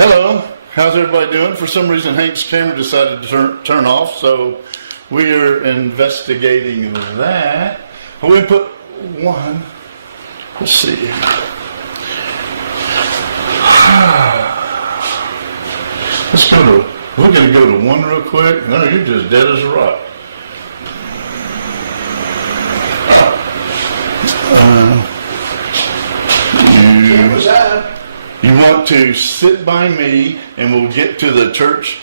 Hello, how's everybody doing? For some reason Hank's camera decided to turn off, so we are investigating that. We put one, let's see. We're going to go to one real quick. No, you're just dead as a rock. You want to sit by me and we'll get to the church,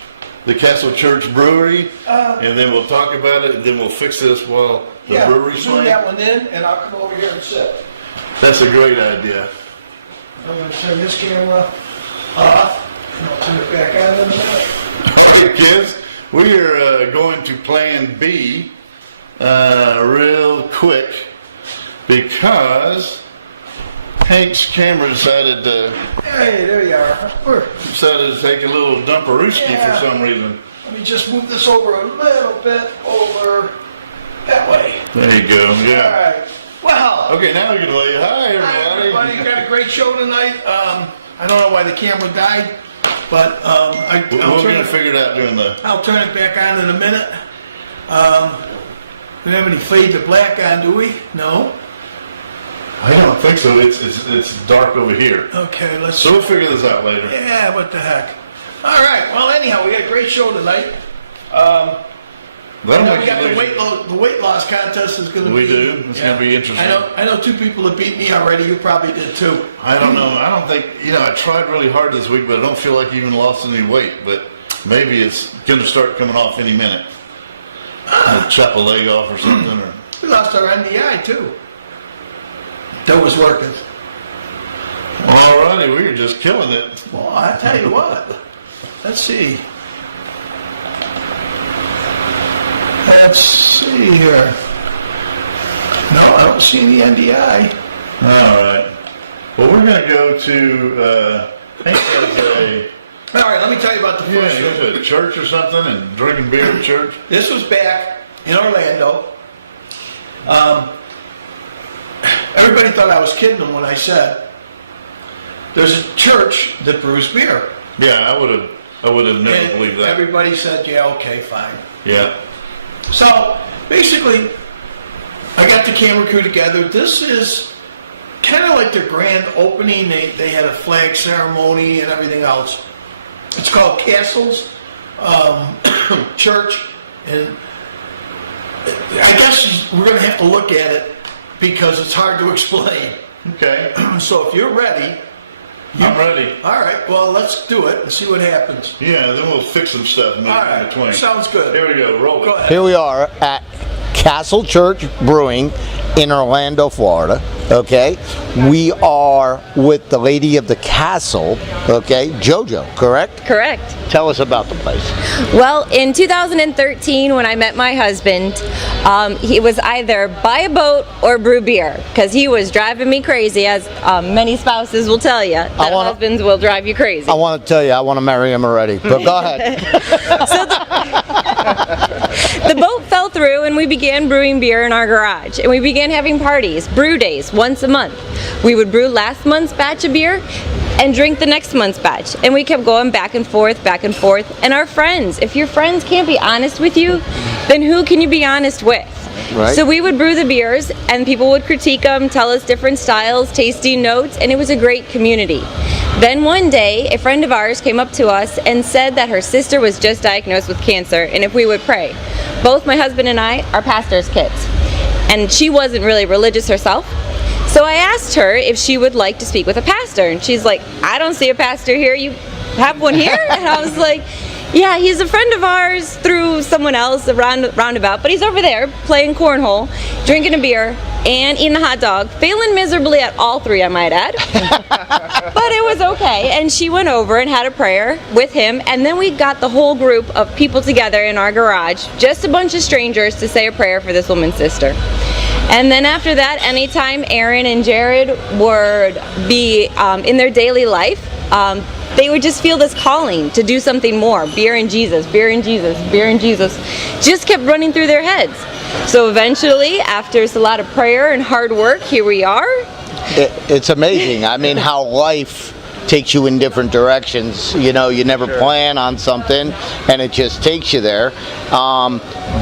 the Castle Church Brewery, and then we'll talk about it, and then we'll fix this while the brewery's zoom that one in, and I'll come over here and sit. That's a great idea. I'm going to turn this camera off, and I'll turn it back on in a minute. Okay, kids, we are going to Plan B real quick because Hank's camera decided to... Hey, there you are. Decided to take a little dumperooski for some reason. Let me just move this over a little bit over that way. There you go, yeah. All right. Well. Okay, now we can lay. Hi, everybody. Hi, everybody. You got a great show tonight. I don't know why the camera died, but we're going to figure it out during the... I'll turn it back on in a minute. We don't have any fade to black on, do we? No. I don't think so. It's dark over here. Okay, let's... So we'll figure this out later. Yeah, what the heck. All right, well, anyhow, we got a great show tonight. We got the weight loss contest is going to be... We do? It's going to be interesting. I know two people that beat me already. You probably did too. I don't know. I don't think... I tried really hard this week, but I don't feel like I even lost any weight. But maybe it's going to start coming off any minute. I'll chop a leg off or something. Or... We lost our NDI too. That was working. Alrighty, we were just killing it. Well, I tell you what. Let's see. Let's see here. No, I don't see any NDI. Alright. Well, we're going to go to, I think there's a... All right, let me tell you about the first show. A church or something and drinking beer at church. This was back in Orlando. Everybody thought I was kidding them when I said there's a church that brews beer. Yeah, I would have never believed that. Everybody said, yeah, okay, fine. Yeah. So basically, I got the camera crew together. This is kind of like their grand opening. They had a flag ceremony and everything else. It's called Castle's Church, and I guess we're going to have to look at it because it's hard to explain. Okay. So if you're ready... I'm ready. All right, well, let's do it and see what happens. Yeah, then we'll fix some stuff in between. Sounds good. Here we go, roll it. Go ahead. Here we are at Castle Church Brewing in Orlando, Florida. Okay, we are with the lady of the castle, okay, JoJo, correct? Correct. Tell us about the place. Well, in 2013, when I met my husband, he was either buy a boat or brew beer, because he was driving me crazy, as many spouses will tell you, that husbands will drive you crazy. I want to tell you, I want to marry him already, but go ahead. So the boat fell through, and we began brewing beer in our garage, and we began having parties, brew days, once a month. We would brew last month's batch of beer and drink the next month's batch, and we kept going back and forth, and our friends, if your friends can't be honest with you, then who can you be honest with? Right. So we would brew the beers, and people would critique them, tell us different styles, tasting notes, and it was a great community. Then one day, a friend of ours came up to us and said that her sister was just diagnosed with cancer, and if we would pray. Both my husband and I are pastors' kids, and she wasn't really religious herself. So I asked her if she would like to speak with a pastor, and she's like, I don't see a pastor here, you have one here? And I was like, yeah, he's a friend of ours through someone else, a roundabout, but he's over there playing cornhole, drinking a beer, and eating a hot dog, failing miserably at all three, I might add. But it was okay, and she went over and had a prayer with him, and then we got the whole group of people together in our garage, just a bunch of strangers, to say a prayer for this woman's sister. And then after that, anytime Aaron and Jared would be in their daily life, they would just feel this calling to do something more. Beer and Jesus, beer and Jesus, beer and Jesus. Just kept running through their heads. So eventually, after a lot of prayer and hard work, here we are. It's amazing. I mean, how life takes you in different directions. You know, you never plan on something, and it just takes you there.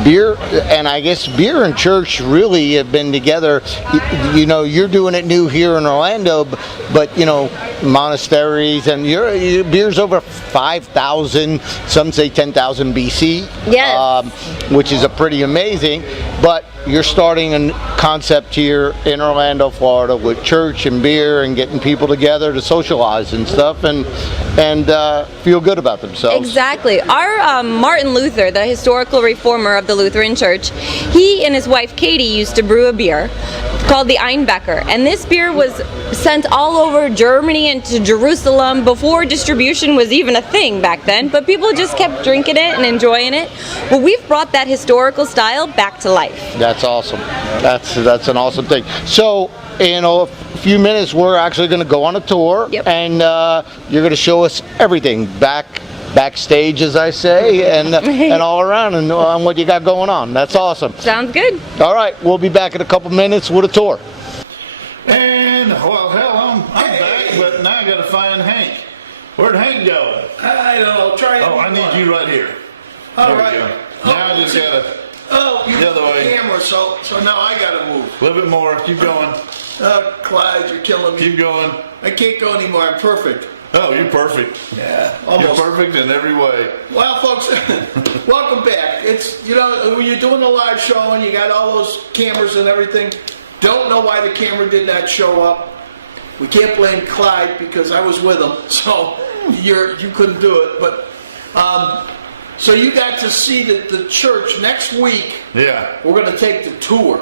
Beer, and I guess beer and church really have been together. You know, you're doing it new here in Orlando, but you know, monasteries and your beer's over 5,000. Some say 10,000 BC. Yes. Which is a pretty amazing. But you're starting a concept here in Orlando, Florida, with church and beer and getting people together to socialize and stuff, and feel good about themselves. Exactly. Our Martin Luther, the historical reformer of the Lutheran Church, he and his wife Katie used to brew a beer called the Einbecker, and this beer was sent all over Germany and to Jerusalem before distribution was even a thing back then, but people just kept drinking it and enjoying it. Well, we've brought that historical style back to life. That's awesome. That's an awesome thing. So in a few minutes we're actually going to go on a tour. Yep. And you're going to show us everything backstage, as I say, and all around, and on what you got going on. That's awesome. Sounds good. All right, we'll be back in a couple minutes with a tour. And, well, hell, I'm back, but now I got to find Hank. Where'd Hank go? I don't know. Try it. Oh, I need you right here. All There we right. go. Now I just got to, Oh, you The other moved the way. camera, so now I gotta move. a little bit more. Keep going. Clyde, you're killing me. Keep going. I can't go anymore. I'm perfect. Oh, you're perfect. Yeah, You're almost. perfect in every way. Well, folks, welcome back. It's, you know, when you're doing a live show and you got all those cameras and everything, don't know why the camera did not show up. We can't blame Clyde because I was with him, so you couldn't do it. But so you got to see the church next week. Yeah. We're going to take the tour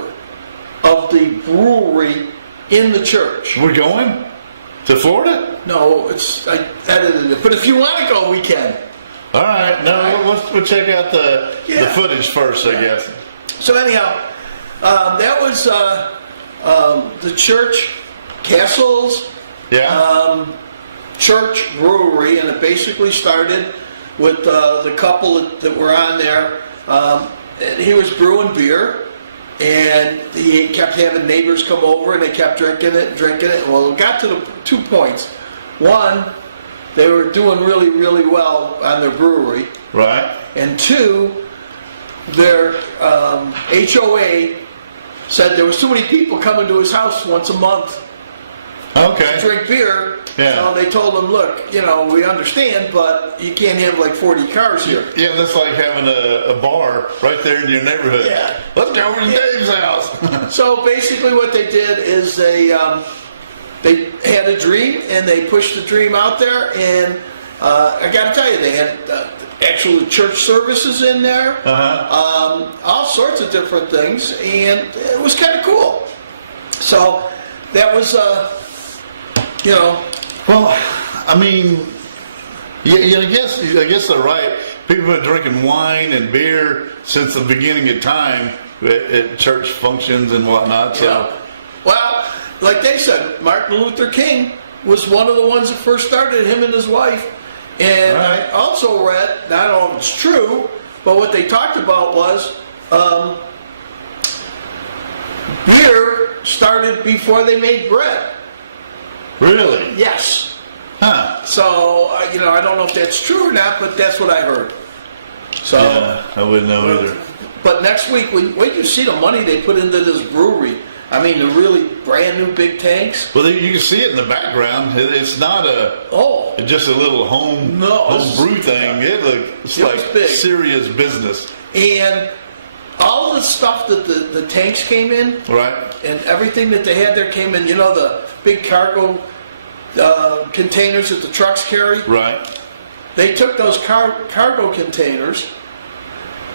of the brewery in the church. We're going to Florida? No, I edited it, but if you want to go, we can. All right. No, we'll check out the footage first, I guess. So anyhow, that was the church, Castle's church brewery, and it basically started with the couple that were on there. And he was brewing beer, and he kept having neighbors come over, and they kept drinking it. Well, it got to the 2 points. One, they were doing really, really well on their brewery. Right. And two, their HOA said there was too many people coming to his house once a month Okay. to drink beer. Yeah. So they told him, look, you know, we understand, but you can't have like 40 cars here. Yeah, that's like having a bar right there in your neighborhood. Yeah. Let's go over to Dave's house. So basically what they did is they had a dream, and they pushed the dream out there, and I got to tell you, they had actual church services in there, all sorts of different things, and it was kind of cool. So that was, you know. Well, I mean, yeah, I guess they're right. People have been drinking wine and beer since the beginning of time at church functions and whatnot. So, Yeah. Well, like they said, Martin Luther King was one of the ones that first started, him and his wife. And Right. I also read, I don't know if it's true, but what they talked about was beer started before they made bread. really? Yes. Huh. So, you know, I don't know if that's true or not, but that's what I heard. So, Yeah, I wouldn't know either. but next week, when you see the money they put into this brewery, I mean, the really brand new big tanks. Well, you can see it in the background. It's not just a little home brew thing. It's It like was big. serious business. And all the stuff that the tanks came in, Right. and everything that they had there came in, you know, the big cargo containers that the trucks carry. Right. They took those cargo containers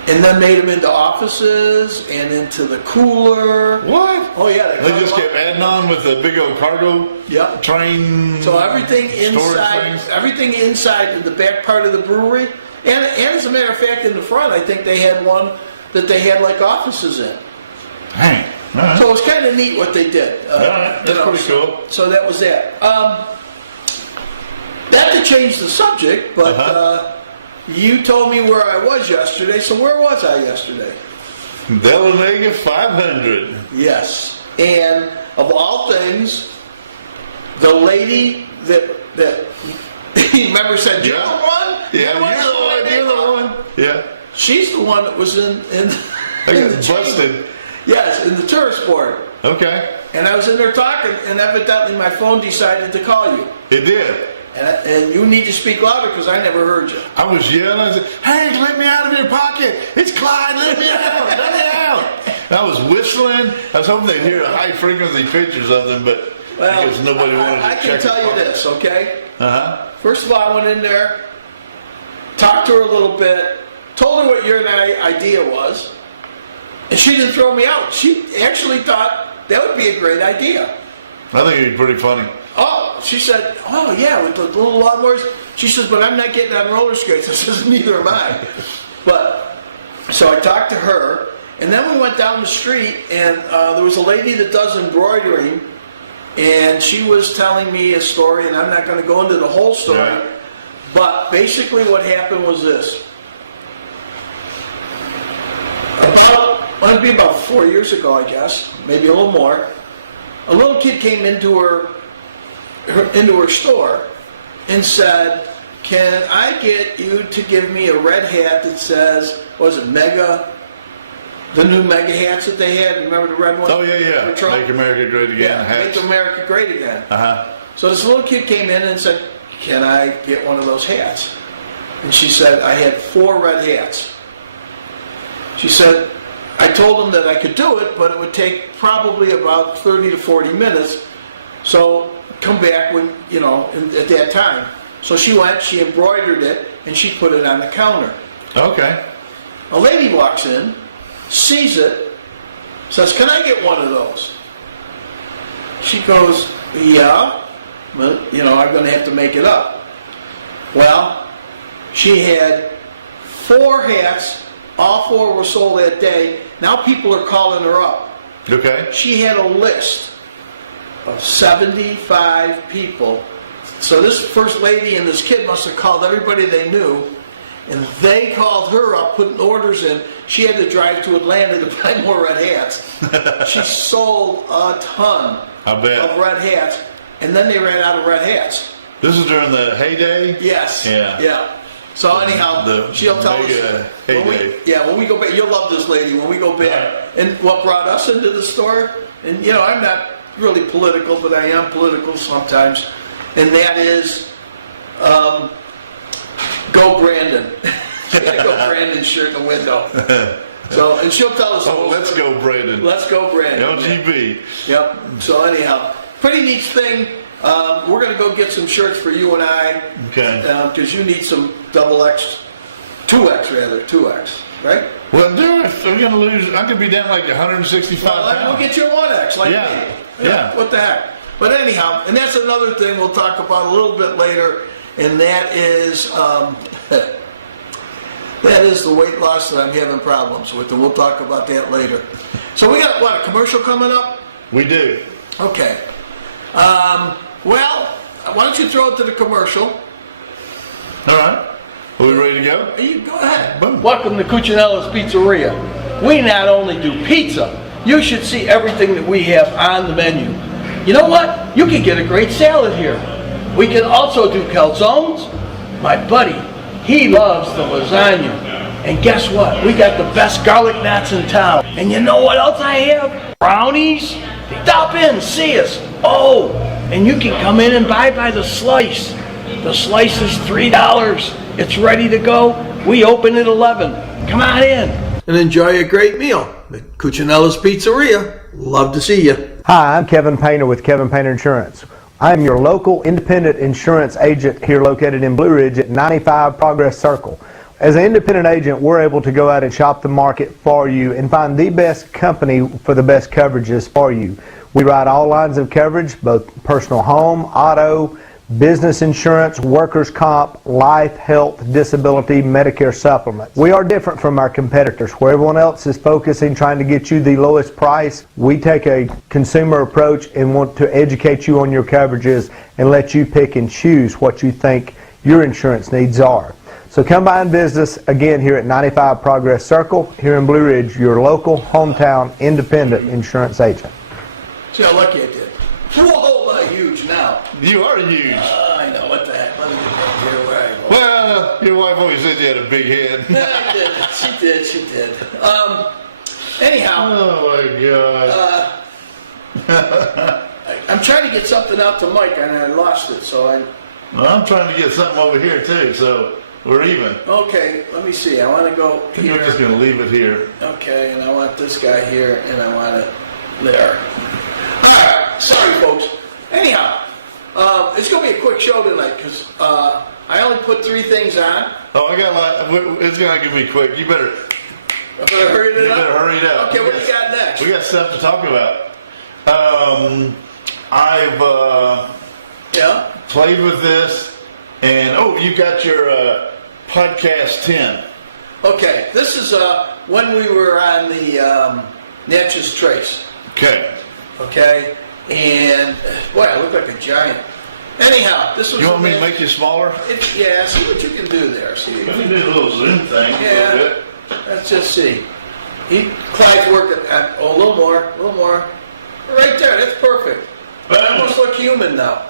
and then made them into offices and into the cooler. What? Oh yeah, They just kept adding on with the big old cargo Yep. train. So everything storage inside, things. in the back part of the brewery, and as a matter of fact, in the front, I think they had one that they had like offices in. Dang. All right. So it was kind of neat what they did. Alright, that's pretty cool. So that was that. Not to change the subject, but you told me where I was yesterday. So where was I yesterday? Delamega 500. Yes. And of all things, the lady that that remember said, "You're the one." You're the one. Yeah. She's the one that was in I in got the busted. Yes, in the tourist board. Okay. And I was in there talking, and evidently my phone decided to call you. It did. And you need to speak louder because I never heard you. I was yelling. I said, "Hey, let me out of your pocket! It's Clyde! Let me out! Let me out!" And I was whistling. I was hoping they'd hear a high frequency pitch or something, but because nobody wanted to I check. can tell the you pocket. this, okay? First of all, I went in there, talked to her a little bit, told her what your idea was, and she didn't throw me out. She actually thought that would be a great idea. I think it'd be pretty funny. Oh, she said, oh yeah, with the little lawnmowers. She says, but I'm not getting on roller skates. I says, neither am I. But, so I talked to her, and then we went down the street, and there was a lady that does embroidering, and she was telling me a story, and I'm not going to go into the whole story, Yeah. but basically what happened was this. It'd be about 4 years ago, I guess, maybe a little more. A little kid came into her store and said, "Can I get you to give me a red hat that says, was it Mega, the new Mega hats that they had? Remember the red ones? Oh yeah. For Trump? Make America Great Again. Yeah, hats. Make America Great Again." Uh-huh. So this little kid came in and said, "Can I get one of those hats?" And she said, "I had 4 red hats." She said, "I told him that I could do it, but it would take probably about 30 to 40 minutes. So come back when, at that time." So she went, she embroidered it, and she put it on the counter. Okay. A lady walks in, sees it, says, "Can I get one of those?" She goes, "Yeah, but, I'm going to have to make it up." Well, she had 4 hats. All 4 were sold that day. Now people are calling her up. Okay. She had a list of 75 people. So this first lady and this kid must have called everybody they knew, and they called her up, putting orders in. She had to drive to Atlanta to buy more red hats. She sold a ton of red hats, and then they ran out of red hats. This is during the heyday? Yes. Yeah. Yeah. So anyhow, she'll tell us. When we go back, you'll love this lady. When we go back, and what brought us into the store, and I'm not really political, but I am political sometimes, and that is, go Brandon. She got a Go Brandon shirt in the window. So, and she'll tell us. Oh, let's go Brandon. Let's go Brandon. LGB. Yep. So anyhow, pretty neat thing. We're going to go get some shirts for you and I. Okay. Because you need some XXX, 2X, right? Well, we're going to lose. I'm going to be down like 165 pounds. We'll get you a 1X like me. Yeah. What the heck? But anyhow, and that's another thing we'll talk about a little bit later, and that is the weight loss that I'm having problems with, and we'll talk about that later. So we got, a commercial coming up? We do. Okay. Well, why don't you throw it to the commercial? All right. Are we ready to go? You go ahead. Boom. Welcome to Cucinalla's Pizzeria. We not only do pizza, you should see everything that we have on the menu. You know what? You can get a great salad here. We can also do calzones. My buddy, he loves the lasagna. And guess what? We got the best garlic knots in town. And you know what else I have? Brownies. Stop in, see us. Oh, and you can come in and buy by the slice. The slice is $3. It's ready to go. We open at 11. Come on in and enjoy a great meal at Cucinalla's Pizzeria. Love to see you. Hi, I'm Kevin Painter with Kevin Painter Insurance. I'm your local independent insurance agent here located in Blue Ridge at 95 Progress Circle. As an independent agent, we're able to go out and shop the market for you and find the best company for the best coverages for you. We write all lines of coverage, both personal home, auto, business insurance, workers' comp, life, health, disability, Medicare supplements. We are different from our competitors. Where everyone else is focusing, trying to get you the lowest price, we take a consumer approach and want to educate you on your coverages and let you pick and choose what you think your insurance needs are. So come by and visit us again here at 95 Progress Circle, here in Blue Ridge, your local, hometown, independent insurance agent. See how lucky I did. Whoa, I'm huge now. You are huge. I know. Your wife always said you had a big head. I did. She did. Anyhow. Oh my God. I'm trying to get something out to Mike and I lost it, so Well, I'm trying to get something over here too, so we're even. okay, let me see. I want to go here. You're just gonna leave it here. Okay, and I want this guy here, and I want it there. Alright, sorry folks. Anyhow, it's going to be a quick show tonight, because I only put 3 things on. Oh, I got it's gonna be quick. You better I better hurry it up? better hurry it up. Okay, what do you got next? We got stuff to talk about. I've Yeah? played with this, and you got your podcast 10. Okay, this is when we were on the Natchez Trace. Okay. Okay? And, boy, I look like a giant. Anyhow, this was... You want me to make you smaller? Yeah, see what you can do there. See. Let me do a little zoom thing. A Yeah. little bit. Let's just see. Clyde's working at, a little more. Right there, that's perfect. Boom. I almost look human now.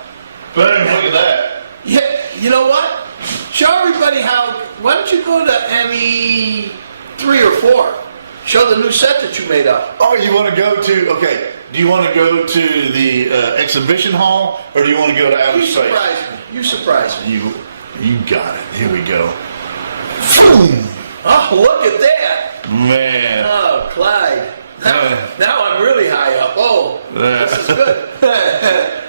Boom, look at that. Yeah, you know what? Show everybody how, why don't you go to ME 3 or 4? Show the new set that you made up. Oh, you want to go to, okay, do you want to go to the exhibition hall, or do you want to go to outer space? You surprised me. You got it. Here we go. Oh, look at that. Man. Oh, Clyde. Now I'm really high up. Oh, this is good.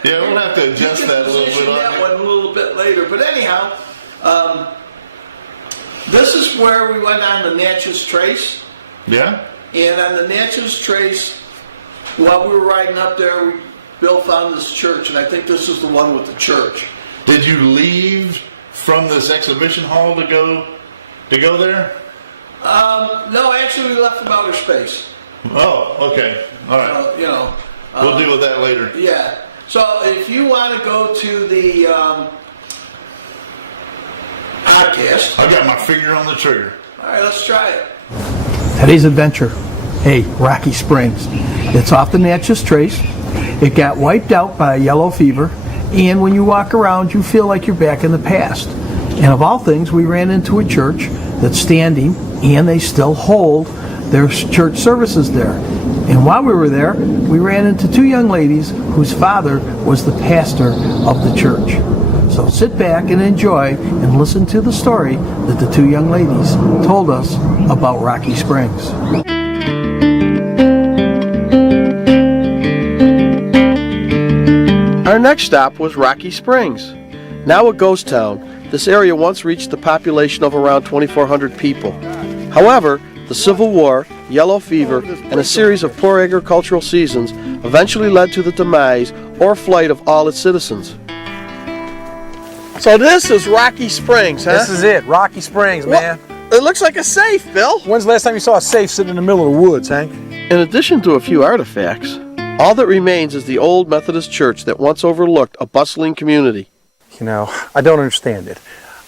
Yeah, we'll have to adjust that a little bit. You can position that one a little bit later. But anyhow, this is where we went on the Natchez Trace. Yeah? And on the Natchez Trace, while we were riding up there, Bill found this church, and I think this is the one with the church. Did you leave from this exhibition hall to go there? No, actually we left from outer space. Oh, okay. All right. You know. We'll deal with that later. Yeah. So if you want to go to the podcast. I got my finger on the trigger. All right, let's try it. Today's adventure, Rocky Springs. It's off the Natchez Trace. It got wiped out by yellow fever, and when you walk around, you feel like you're back in the past. And of all things, we ran into a church that's standing, and they still hold their church services there. And while we were there, we ran into 2 young ladies whose father was the pastor of the church. So sit back and enjoy and listen to the story that the 2 young ladies told us about Rocky Springs. Our next stop was Rocky Springs. Now a ghost town, this area once reached a population of around 2,400 people. However, the Civil War, yellow fever, and a series of poor agricultural seasons eventually led to the demise or flight of all its citizens. So this is Rocky Springs, huh? This is it, Rocky Springs, man. It looks like a safe, Bill. When's the last time you saw a safe sitting in the middle of the woods, Hank? In addition to a few artifacts, all that remains is the old Methodist church that once overlooked a bustling community. You know, I don't understand it.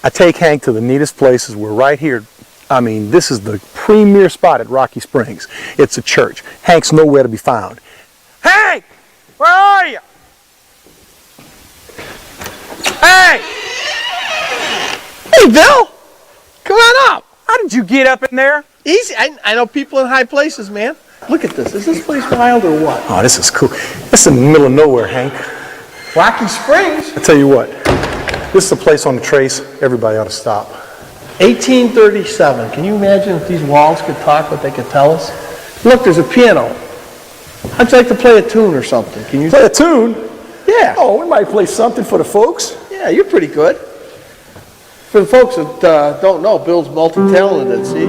I take Hank to the neatest places. We're right here. I mean, this is the premier spot at Rocky Springs. It's a church. Hank's nowhere to be found. Hank! Where are you? Hey! Hey, Bill! Come on up! How did you get up in there? Easy. I know people in high places, man. Look at this. Is this place wild or what? Oh, this is cool. This is in the middle of nowhere, Hank. Rocky Springs? I tell you what, this is a place on the trace everybody ought to stop. 1837. Can you imagine if these walls could talk, what they could tell us? Look, there's a piano. How'd you like to play a tune or something? Can you Play a tune? Yeah. Oh, we might play something for the folks. Yeah, you're pretty good. For the folks that don't know, Bill's multi-talented, see?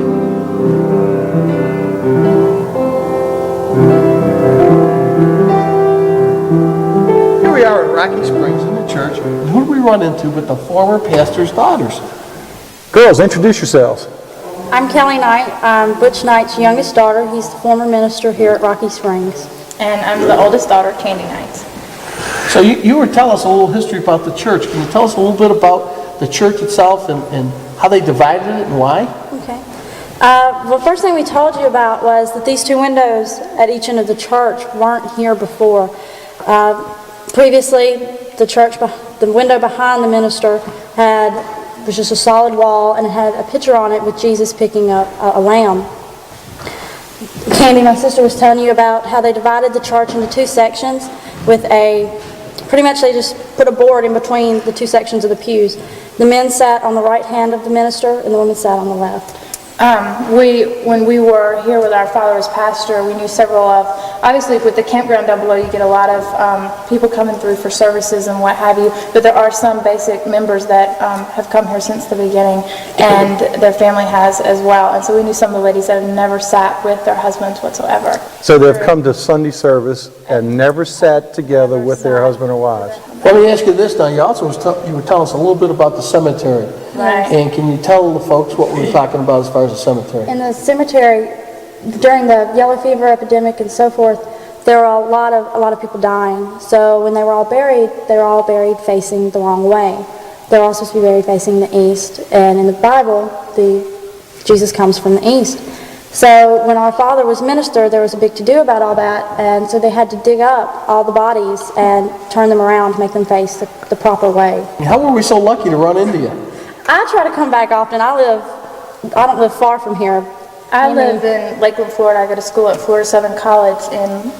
Here we are at Rocky Springs in the church. And who do we run into but the former pastor's daughters? Girls, introduce yourselves. I'm Kelly Knight. I'm Butch Knight's youngest daughter. He's the former minister here at Rocky Springs. And I'm the oldest daughter, Candy Knight. So you were telling us a little history about the church. Can you tell us a little bit about the church itself and how they divided it and why? Okay. The first thing we told you about was that these 2 windows at each end of the church weren't here before. Previously, the window behind the minister had it was just a solid wall, and it had a picture on it with Jesus picking up a lamb. Candy, my sister, was telling you about how they divided the church into two sections with pretty much they just put a board in between the two sections of the pews. The men sat on the right hand of the minister, and the women sat on the left. When we were here with our father as pastor, we knew several of, obviously with the campground down below, you get a lot of people coming through for services and what have you, but there are some basic members that have come here since the beginning, and their family has as well. And so we knew some of the ladies that have never sat with their husbands whatsoever. So they've come to Sunday service and never sat together with their husband or wives. Let me ask you this now. You also you were telling us a little bit about the cemetery. Right. And can you tell the folks what we were talking about as far as the cemetery? In the cemetery, during the yellow fever epidemic and so forth, there were a lot of people dying. So when they were all buried facing the wrong way. They were all supposed to be buried facing the east. And in the Bible, Jesus comes from the east. So when our father was minister, there was a big to-do about all that, and so they had to dig up all the bodies and turn them around to make them face the proper way. And how were we so lucky to run into you? I try to come back often. I don't live far from here. I live in Lakeland, Florida. I go to school at Florida Southern College in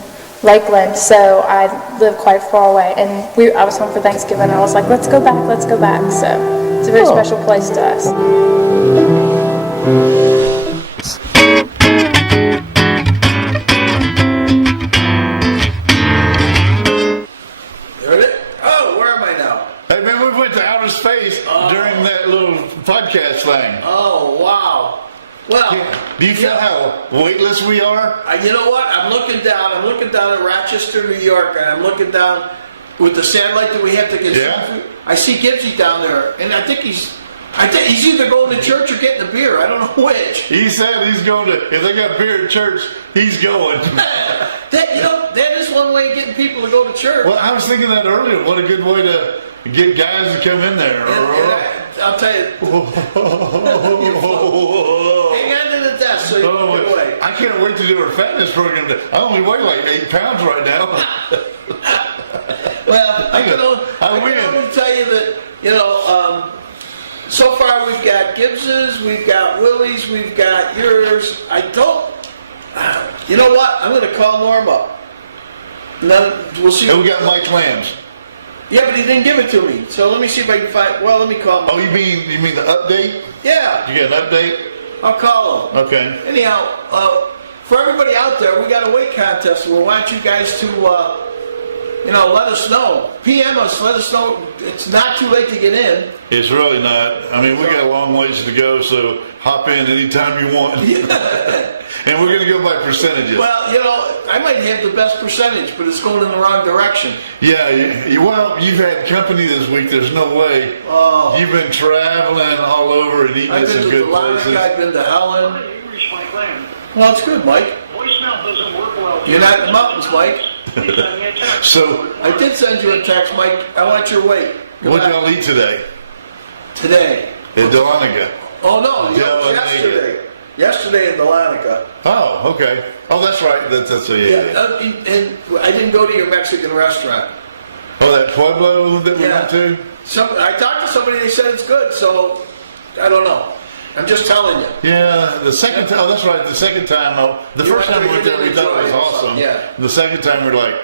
Lakeland, so I live quite far away. And I was home for Thanksgiving, and I was like, let's go back. So it's a very special place to us. Podcast thing. Oh, wow. Well, do you feel how weightless we are? You know what? I'm looking down at Rochester, New York, and I'm looking down with the satellite that we have to get. Yeah. I see Gibbsy down there, and I think he's either going to church or getting a beer. I don't know which. He said he's going to. If they got beer at church, he's going. that is one way of getting people to go to church. Well, I was thinking that earlier. What a good way to get guys to come in there. I'll tell you. Hang on to the desk so you can get away. I can't wait to do our fatness program. I only weigh like 8 pounds right now. Well, I can only tell you that, so far we've got Gibbs's, we've got Willie's, we've got yours. You know what? I'm going to call Norm up. We'll see. And we got Mike Lambs. Yeah, but he didn't give it to me. So let me see if I can find. Well, let me call him. Oh, you mean the update? Yeah. You got an update? I'll call him. Okay. Anyhow, for everybody out there, we got a weight contest. We want you guys to, let us know. PM us. Let us know. It's not too late to get in. It's really not. I mean, we got a long ways to go, so hop in anytime you want. And we're going to go by percentages. Well, I might have the best percentage, but it's going in the wrong direction. Yeah, well, you've had company this week. There's no way. Oh. You've been traveling all over and eating at some good places. I've been to Helen. Well, it's good, Mike. Voicemail doesn't work well. You're not in the mountains, Mike. So I did send you a text, Mike. I want your weight. What did y'all eat today? Today. At Dahlonega. Oh, no. Yesterday. Yesterday in Dahlonega. Oh, okay. Oh, that's right. That's And I didn't go to your Mexican restaurant. Oh, that Pueblo that we went to? I talked to somebody, they said it's good, so I don't know. I'm just telling you. Yeah, the second time, that's right, the second time, the first time we went there, we thought it was awesome. Yeah. The second time, we're like...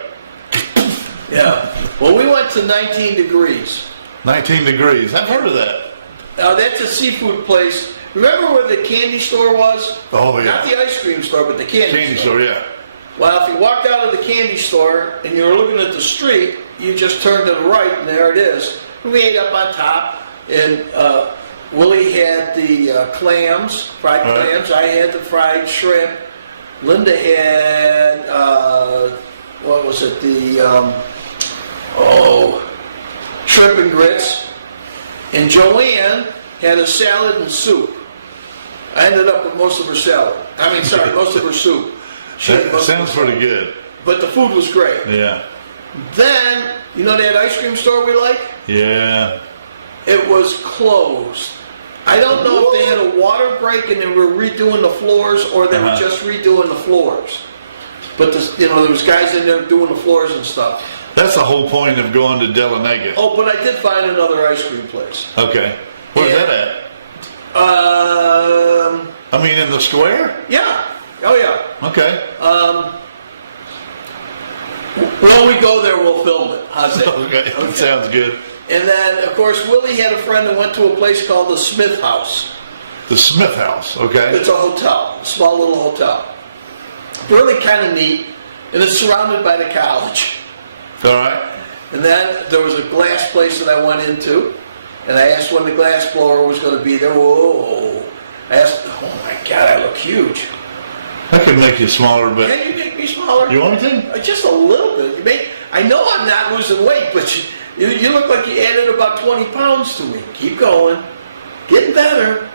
Yeah. Well, we went to 19 degrees. 19 degrees. I've heard of that. Now, that's a seafood place. Remember where the candy store was? Oh, yeah. Not the ice cream store, but the candy store, yeah. Well, if you walked out of the candy store and you were looking at the street, you just turned to the right, and there it is. We ate up on top, and Willie had the clams, fried clams. I had the fried shrimp. Linda had, what was it, shrimp and grits. And Joanne had a salad and soup. I ended up with most of her salad. Most of her soup. That sounds pretty good. But the food was great. Yeah. Then, that ice cream store we like? Yeah. It was closed. I don't know if they had a water break and they were redoing the floors or they were just redoing the floors. But there was guys in there doing the floors and stuff. That's the whole point of going to Dahlonega. Oh, but I did find another ice cream place. Okay. Where's that at? I mean, in the square? Yeah. Oh, yeah. Okay. When we go there, we'll film it. How's that? Okay, sounds good. And then, of course, Willie had a friend that went to a place called the Smith House. The Smith House, okay. It's a hotel, a small little hotel. Really kind of neat, and it's surrounded by the college. All right. And then there was a glass place that I went into, and I asked when the glass blower was going to be there. Whoa! I asked, oh my God, I look huge. I could make you smaller, but Can you make me smaller? you want me to? Just a little bit. I know I'm not losing weight, but you look like you added about 20 pounds to me. Keep going. Getting better.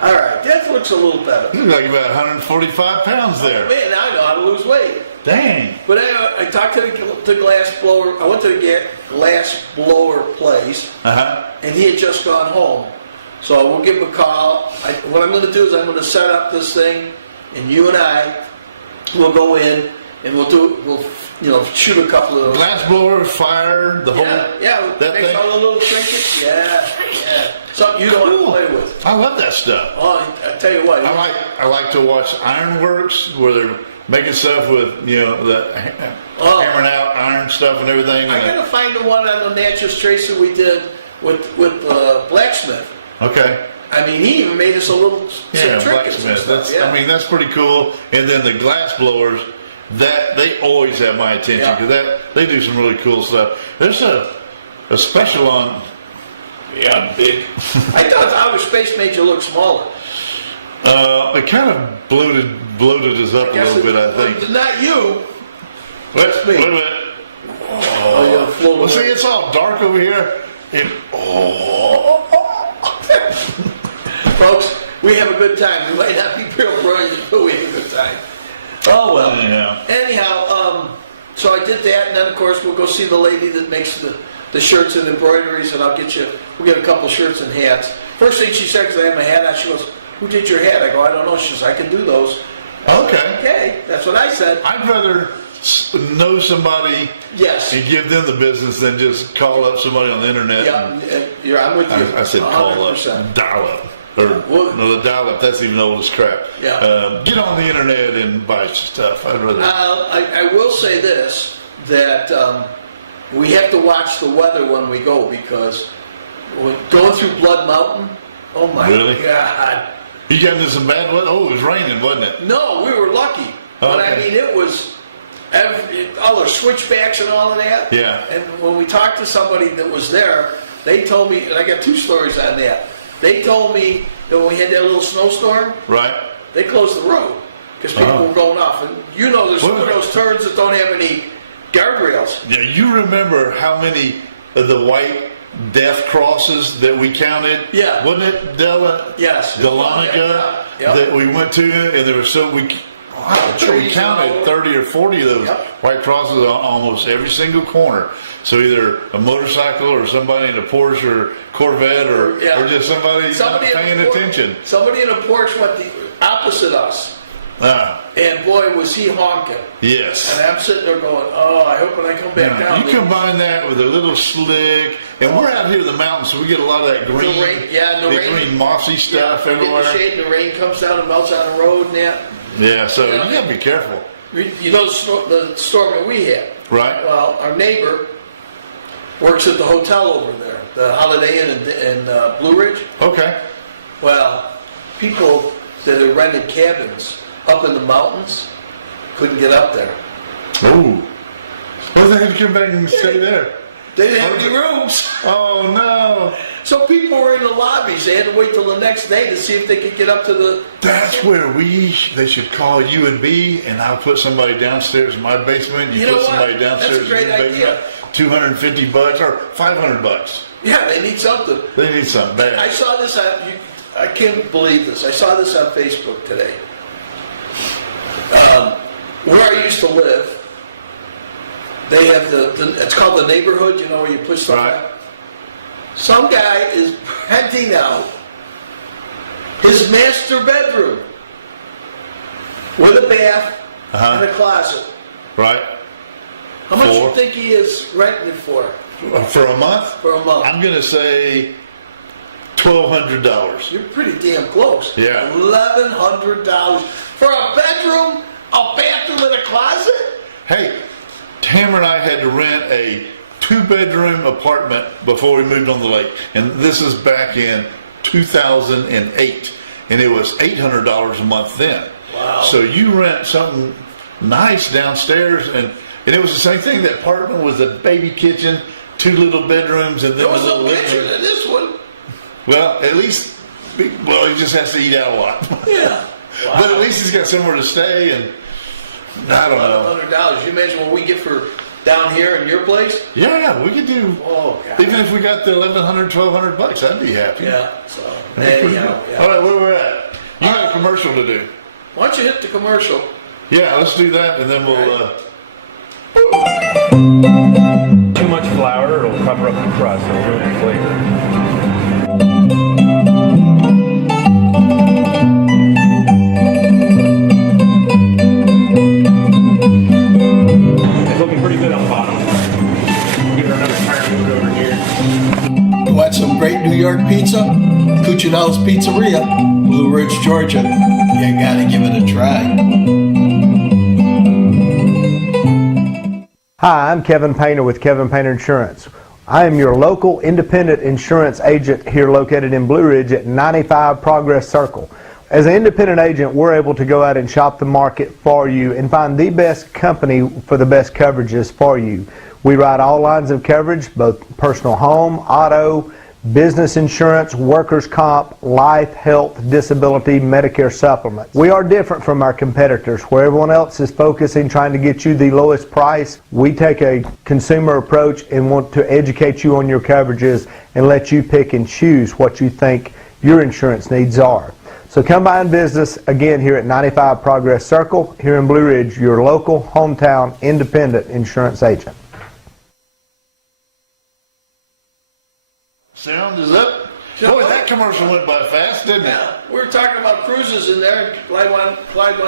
All right, that looks a little better. You look like about 145 pounds there. Man, I know how to lose weight. Dang. But I talked to the glass blower. I went to the glass blower place, and he had just gone home. So we'll give him a call. What I'm going to do is I'm going to set up this thing, and you and I will go in and we'll shoot a couple of Glass blower, fire, the whole that that makes thing. all the little trinkets. Yeah. Something you don't want to play with. I love that stuff. Oh, I tell you what. I like to watch Ironworks where they're making stuff with the hammering out iron stuff and everything. I gotta find the one on the Natchez trace that we did with blacksmith. Okay. I mean, he even made us some trinkets and blacksmith. stuff. Yeah. I mean, that's pretty cool. And then the glass blowers, that they always have my attention because they do some really cool stuff. There's a special on. Yeah, big. I thought outer space made you look smaller. It kind of bloated us up a little bit, I think. Not you. Wait a minute. Well, see, it's all dark over here. Folks, we have a good time. We might not be real brilliant, but we have a good time. Oh, well. Anyhow, so I did that, and then, of course, we'll go see the lady that makes the shirts and embroideries, and we'll get a couple shirts and hats. First thing she said, because I had my hat on, she goes, who did your hat? I go, I don't know. She says, I can do those. Okay. Okay, that's what I said. I'd rather know somebody and give them the business than just call up somebody on the internet. Yeah, I'm with you. I said call 100%. up, dial up. No, the dial up, that's even old as crap. Yeah. Get on the internet and buy stuff. I'd rather. I will say this, that we have to watch the weather when we go, because going through Blood Mountain, oh my God. You got into some bad weather? Oh, it was raining, wasn't it? No, we were lucky. But I mean, it was all the switchbacks and all of that. Yeah. And when we talked to somebody that was there, they told me, and I got two stories on that. They told me that when we had that little snowstorm, they closed the road because people were going off. And there's some of those turns that don't have any guardrails. Yeah, you remember how many of the white death crosses that we counted? Yeah. Wasn't it Yes. Delonica that we went to, and there were we counted 30 or 40 of those white crosses on almost every single corner. So either a motorcycle or somebody in a Porsche or Corvette or just somebody not paying attention. Somebody in a Porsche went the opposite us. And boy, was he honking. Yes. And I'm sitting there going, oh, I hope when I come back down. You combine that with a little slick, and we're out here in the mountains, so we get a lot of that green, green mossy stuff everywhere. In the shade, and the rain comes down and melts on the road and that. Yeah, so you got to be careful. You know the storm that we had. Right. Well, our neighbor works at the hotel over there, the Holiday Inn in Blue Ridge. Okay. Well, people that had rented cabins up in the mountains couldn't get up there. Ooh. Well, they had to come back and stay there. They didn't have any rooms. Oh, no. So people were in the lobbies. They had to wait till the next day to see if they could get up to the... That's where they should call U&B, and I'll put somebody downstairs in my basement. You put somebody downstairs in your basement. $250 or $500. Yeah, they need something. They need something bad. I saw this on... I can't believe this. I saw this on Facebook today. Where I used to live, they have it's called the neighborhood, where you put stuff out. Some guy is renting out his master bedroom with a bath and a closet. Right. How much do you think he is renting it for? For a month? For a month. I'm going to say $1,200. You're pretty damn close. Yeah. $1,100 for a bedroom, a bathroom, and a closet? Hey, Tamara and I had to rent a 2-bedroom apartment before we moved on the lake. And this is back in 2008. And it was $800 a month then. Wow. So you rent something nice downstairs, and it was the same thing. That apartment was a baby kitchen, 2 little bedrooms, and then There was a little no living kitchen room. in this one. Well, at least, he just has to eat out a lot. Yeah. Wow. But at least he's got somewhere to stay, and I don't know. $100. You imagine what we get for down here in your place? Yeah, we could do. Oh, God. Even if we got the $1,100, $1,200, I'd be happy. Yeah. So, anyhow, yeah. All right, where we're at? You got a commercial to do. Why don't you hit the commercial? Yeah, let's do that, and then we'll. Too much flour, it'll cover up the crust. It'll ruin the flavor. It's looking pretty good on bottom. Give her another tire moved over here. You want some great New York pizza? Cuccinelli's Pizzeria, Blue Ridge, Georgia. You gotta give it a try. Hi, I'm Kevin Painter with Kevin Painter Insurance. I am your local independent insurance agent here located in Blue Ridge at 95 Progress Circle. As an independent agent, we're able to go out and shop the market for you and find the best company for the best coverages for you. We write all lines of coverage, both personal home, auto, business insurance, workers' comp, life, health, disability, Medicare supplements. We are different from our competitors. Where everyone else is focusing trying to get you the lowest price, we take a consumer approach and want to educate you on your coverages and let you pick and choose what you think your insurance needs are. So come by and visit us again here at 95 Progress Circle here in Blue Ridge, your local hometown independent insurance agent. Sound is up. Boy, that commercial went by fast, didn't it? Yeah, we were talking about cruises in there. Clyde wanted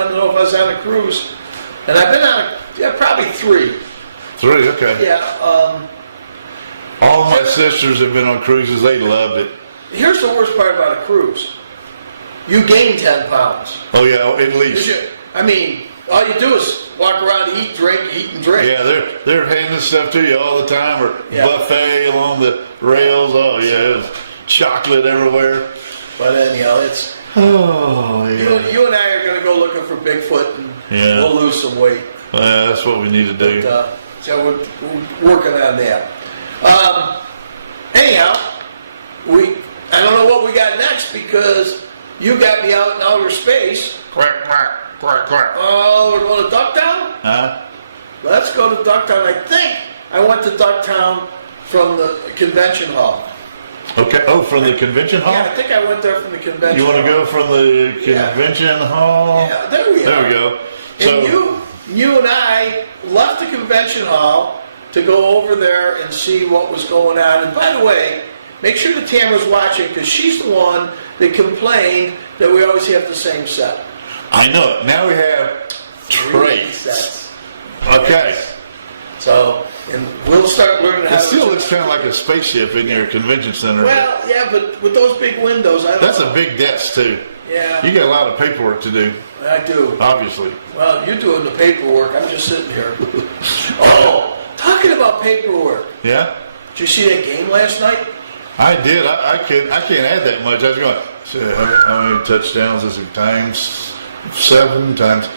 to know if I was on a cruise. And I've been on probably 3. 3, okay. Yeah. All my sisters have been on cruises. They loved it. Here's the worst part about a cruise. You gain 10 pounds. Oh, yeah, at least. I mean, all you do is walk around, eat, and drink. Yeah, they're handing stuff to you all the time, or buffet along the rails. Oh, yeah, it was chocolate everywhere. But anyhow, it's... Oh, yeah. You and I are going to go looking for Bigfoot, and Yeah. we'll lose some weight. That's what we need to do. But, so we're working on that. Anyhow, I don't know what we got next because you got me out in outer space. Quack, quack, quack, quack. Oh, we're going to Ducktown? Huh? Let's go to Ducktown. I think I went to Ducktown from the convention hall. Okay. Oh, from the convention hall? Yeah, I think I went there from the convention You want to hall. go from the convention hall? Yeah, there we are. There we go. And you and I left the convention hall to go over there and see what was going on. And by the way, make sure that Tamara's watching because she's the one that complained that we always have the same set. I know it. Now we have trays. Sets. Okay. So, and we'll start learning how It to... still looks kind of like a spaceship in your convention center. Well, yeah, but with those big windows, I don't That's know. a big desk, too. Yeah. You got a lot of paperwork to do, I do. obviously. Well, you're doing the paperwork. I'm just sitting here. Oh, talking about paperwork. Yeah? Did you see that game last night? I did. I can't add that much. I was going, how many touchdowns is it? Times 7 times.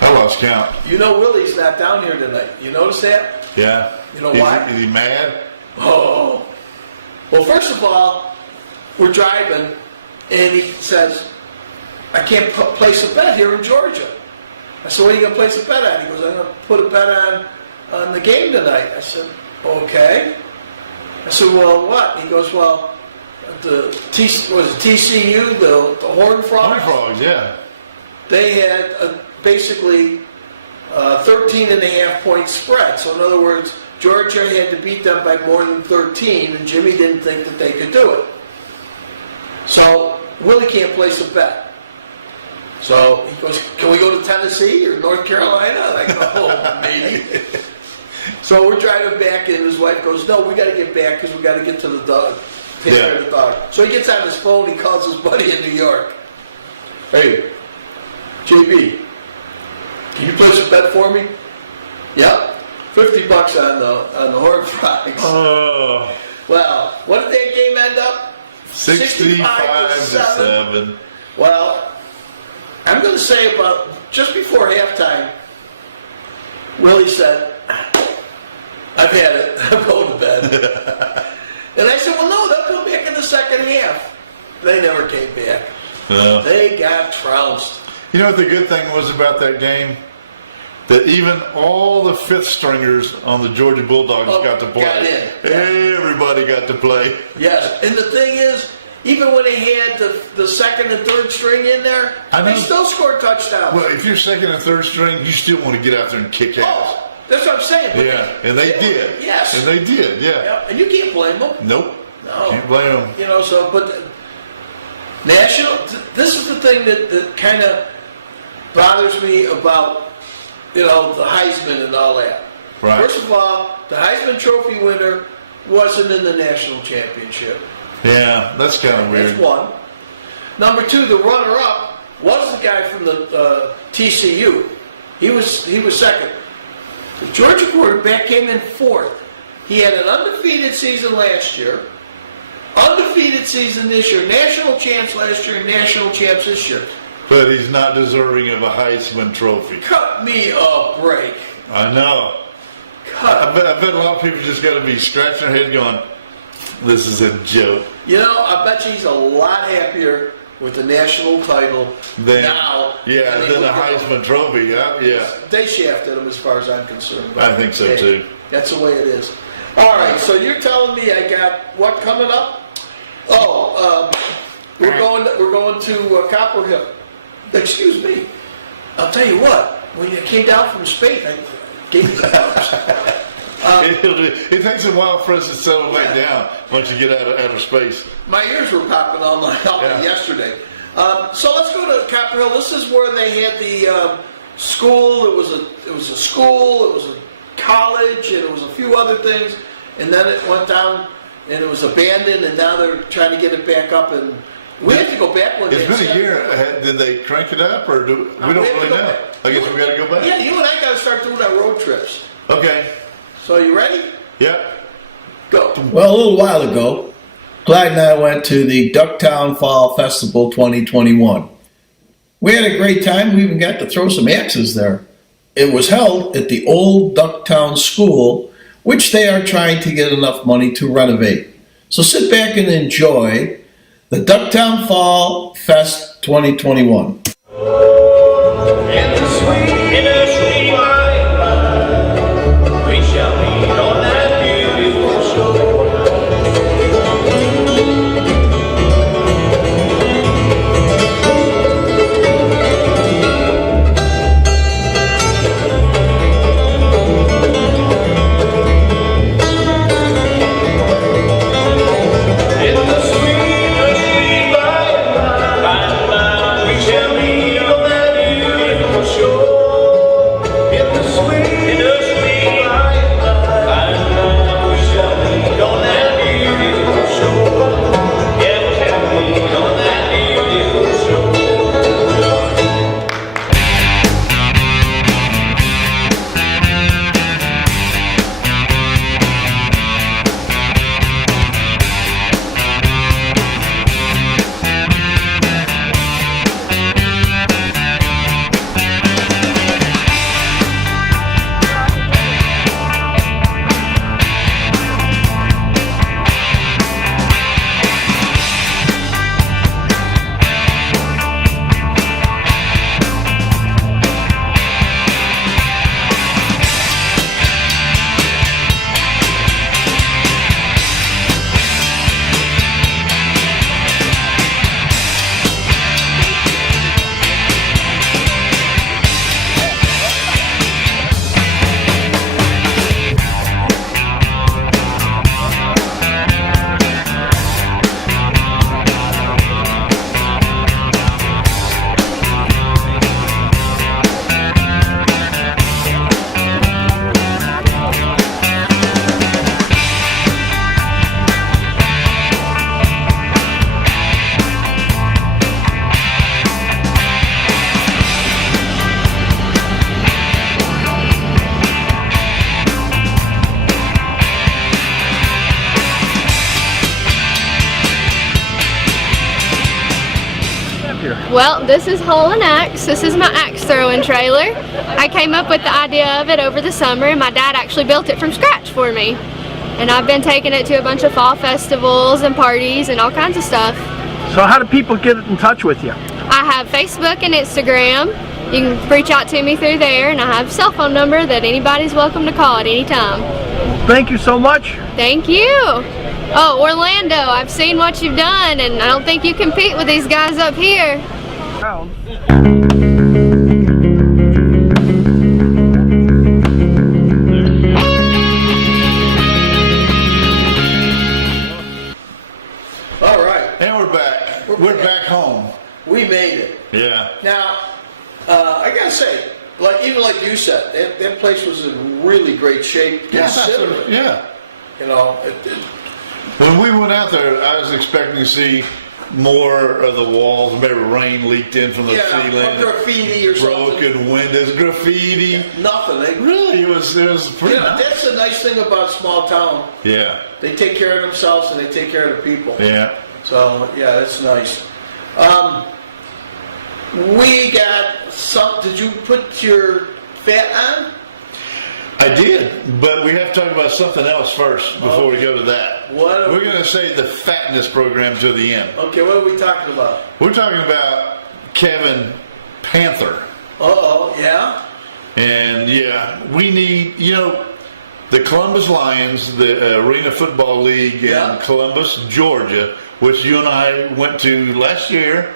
I lost count. You know Willie's not down here tonight. You notice that? Yeah. You know why? Is he mad? Oh. Well, first of all, we're driving, and he says, I can't place a bet here in Georgia. I said, what are you going to place a bet on? He goes, I'm going to put a bet on the game tonight. I said, okay. I said, well, what? He goes, well, TCU, the Horned Frogs? Horned Frogs, yeah. They had basically 13.5-point spread. So in other words, Georgia had to beat them by more than 13, and Jimmy didn't think that they could do it. So Willie can't place a bet. So he goes, can we go to Tennessee or North Carolina? I go, oh, maybe. So we're driving back, and his wife goes, no, we got to get back because we got to get to the Take care Yeah. of the dog. So he gets on his phone, he calls his buddy in New York. Hey, JB, can you place a bet for me? Yep, $50 on the Horned Frogs. Oh, Well, what did that game end up? 65-7. Well, I'm going to say about just before halftime, Willie said, I've had it. I'm going to bed. And I said, well, no, they'll come back in the second half. They never came back. No. They got trounced. You know what the good thing was about that game? That even all the fifth stringers on the Georgia Bulldogs got to play. Got in. Everybody got to play. Yes, and the thing is, even when they had the second and third string in there, they still scored touchdowns. Well, if you're second and third string, you still want to get out there and kick ass. Oh, that's what I'm saying. But Yeah, and they did. Yes. And they did, yeah. Yep, and you can't blame them. Nope. No. Can't blame them. You know, so, but national, this is the thing that kind of bothers me about, you know, the Heisman and all that. Right. First of all, the Heisman Trophy winner wasn't in the national championship. Yeah, that's kind of weird. That's one. Number two, the runner-up was the guy from the TCU. He was second. The Georgia quarterback came in fourth. He had an undefeated season last year, undefeated season this year, national champs last year, and national champs this year. But he's not deserving of a Heisman Trophy. Cut me a break. I know. I bet a lot of people just got to be scratching their head going, this is a joke. You know, I bet you he's a lot happier with the national title now. Yeah, than a Heisman Trophy. Yeah. They shafted him as far as I'm concerned. I think so, too. That's the way it is. All right, so you're telling me I got what coming up? Oh, we're going to Copper Hill. Excuse me. I'll tell you what. When you came down from Spain, I gave you the house. It takes a while for us to settle back down once you get out of outer space. My ears were popping all night yesterday. So let's go to Copper Hill. This is where they had the school. It was a school. It was a college, and it was a few other things. And then it went down, and it was abandoned. And now they're trying to get it back up. And we have to go back one day. It's been a year. Did they crank it up, or we don't really know? I guess we got to go back. Yeah, you and I got to start doing our road trips. Okay. So you ready? Yep. Go. Well, a little while ago, Clyde and I went to the Ducktown Fall Festival 2021. We had a great time. We even got to throw some axes there. It was held at the old Ducktown School, which they are trying to get enough money to renovate. So sit back and enjoy the Ducktown Fall Fest 2021. In the sweet by and by, we shall meet on have here? Well, this is Hole and Axe. This is my axe throwing trailer. I came up with the idea of it over the summer, and my dad actually built it from scratch for me. And I've been taking it to a bunch of fall festivals and parties and all kinds of stuff. So how do people get in touch with you? I have Facebook and Instagram. You can reach out to me through there, and I have a cell phone number that anybody's welcome to call at any time. Thank you so much. Thank you. Oh, Orlando, I've seen what you've done, and I don't think you compete with these guys up here. All right. And we're back. We're back home. We made it. Yeah. Now, I gotta say, even like you said, that place was in really great shape. Considering, Yeah. you know, When we went out there, I was expecting to see more of the walls. Maybe rain leaked in from the ceiling. graffiti or something. Broken windows, graffiti. Nothing. Really, it was pretty nice. That's the nice thing about small town. Yeah. They take care of themselves and they take care of the people. Yeah. So, yeah, that's nice. We got some. Did you put your fat on? I did, but we have to talk about something else first before we go to that. We're going to save the fatness program to the end. Okay, what are we talking about? We're talking about Kevin Panther. Yeah? And yeah, we need, the Columbus Lions, the Arena Football League in Columbus, Georgia, which you and I went to last year.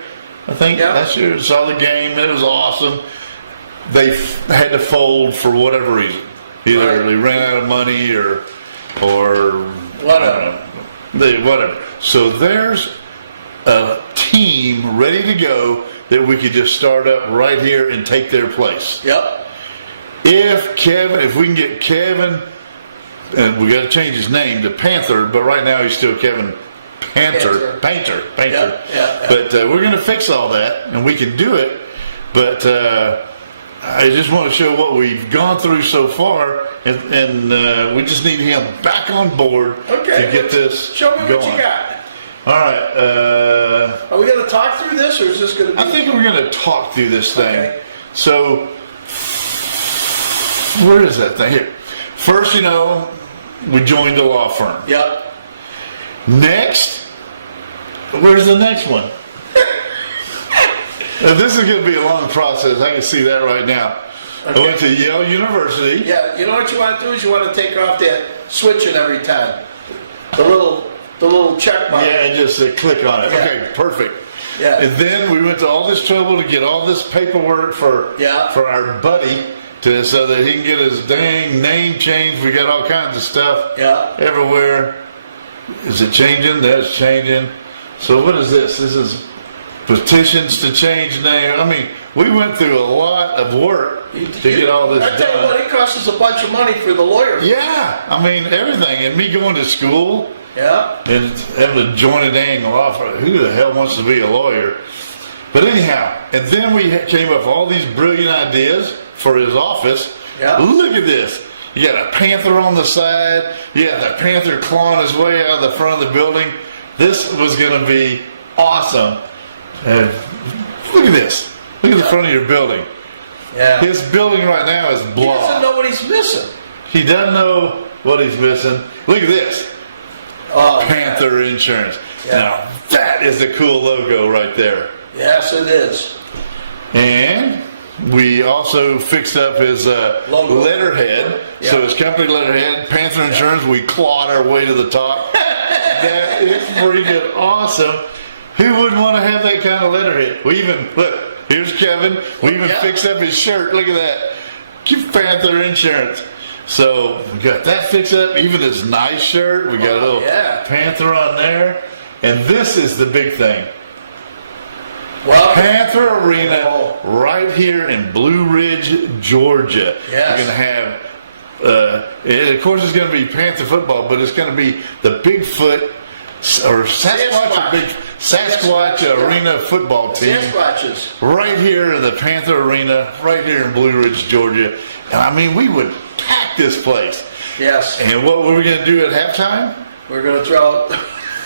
I think last year, saw the game. It was awesome. They had to fold for whatever reason. Either they ran out of money or whatever. Whatever. So there's a team ready to go that we could just start up right here and take their place. Yep. If we can get Kevin, and we got to change his name to Panther, but right now he's still Kevin Painter. Yeah. But we're going to fix all that, and we can do it. But I just want to show what we've gone through so far, and we just need him back on board to get this show me going. What you got. All right. Are we going to talk through this, or is this going to be... I think we're going to talk through this thing. Okay. So, where is that thing? Here. First, we joined a law firm. Yep. Next, where's the next one? Now, this is going to be a long process. I can see that right now. Okay. I went to Yale University. Yeah, you know what you want to do is you want to take off that switching every time. The little check mark. Yeah, and just click on it. Yeah. Okay, perfect. Yeah. And then we went to all this trouble to get all this paperwork for our buddy so that he can get his dang name changed. We got all kinds of stuff everywhere. Is it changing? That's changing. So what is this? This is petitions to change name. I mean, we went through a lot of work to get all this done. I tell you what, it costs us a bunch of money for the lawyer. Yeah, I mean everything. And me going to school. Yeah. And having to join a dang law firm. Who the hell wants to be a lawyer? But anyhow, and then we came up with all these brilliant ideas for his office. Yeah. Look at this. You got a panther on the side. You got the panther clawing his way out of the front of the building. This was going to be awesome. And look at this. Look at the front of your building. Yeah. His building right now is blah. He doesn't know what he's missing. He doesn't know what he's missing. Look at this. Panther Insurance. Yeah. Now, that is a cool logo right there. Yes, it is. And we also fixed up his letterhead. Yeah. So his company letterhead, Panther Insurance, we clawed our way to the top. That is freaking awesome. Who wouldn't want to have that kind of letterhead? We even, look, here's Kevin. We even fixed up his shirt. Look at that. Keep Panther Insurance. So we got that fixed up. Even his nice shirt. We got a little Panther on there. And this is the big thing. Well, Panther Arena right here in Blue Ridge, Georgia. Yes. You're going to have, and of course it's going to be Panther football, but it's going to be the Bigfoot or Sasquatch Arena football team. Sasquatches. Right here in the Panther Arena, right here in Blue Ridge, Georgia. And I mean, we would pack this place. Yes. And what were we going to do at halftime? We're going to throw...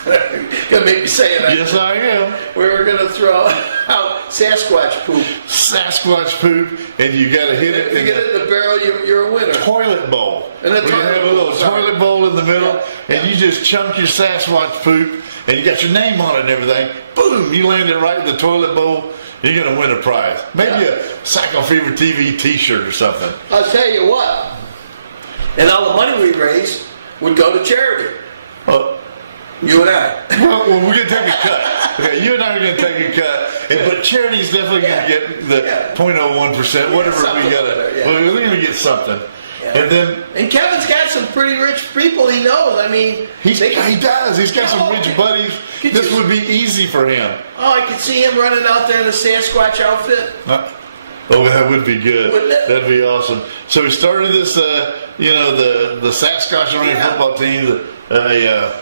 Gonna make me say that. Yes, I am. We were going to throw out Sasquatch poop. Sasquatch poop, and you got to hit it. If you get it in the barrel, you're a winner. Toilet bowl. And we have a little toilet bowl in the middle, and you just chunk your Sasquatch poop, and you got your name on it and everything. Boom! You land it right in the toilet bowl. You're gonna win a prize. Maybe a Cycle Fever TV T-shirt or something. I'll tell you what. And all the money we raise would go to charity. You and I. Well, we're going to take a cut. Okay, you and I are going to take a cut. But charity's definitely going to get the 0.01%, whatever we got to. Well, we're going to get something. Yeah. And Kevin's got some pretty rich people he knows. I mean, he does. He's got some rich buddies. This would be easy for him. Oh, I could see him running out there in a Sasquatch outfit. Oh, that would be good. That'd be awesome. So we started this, the Sasquatch Arena football team, a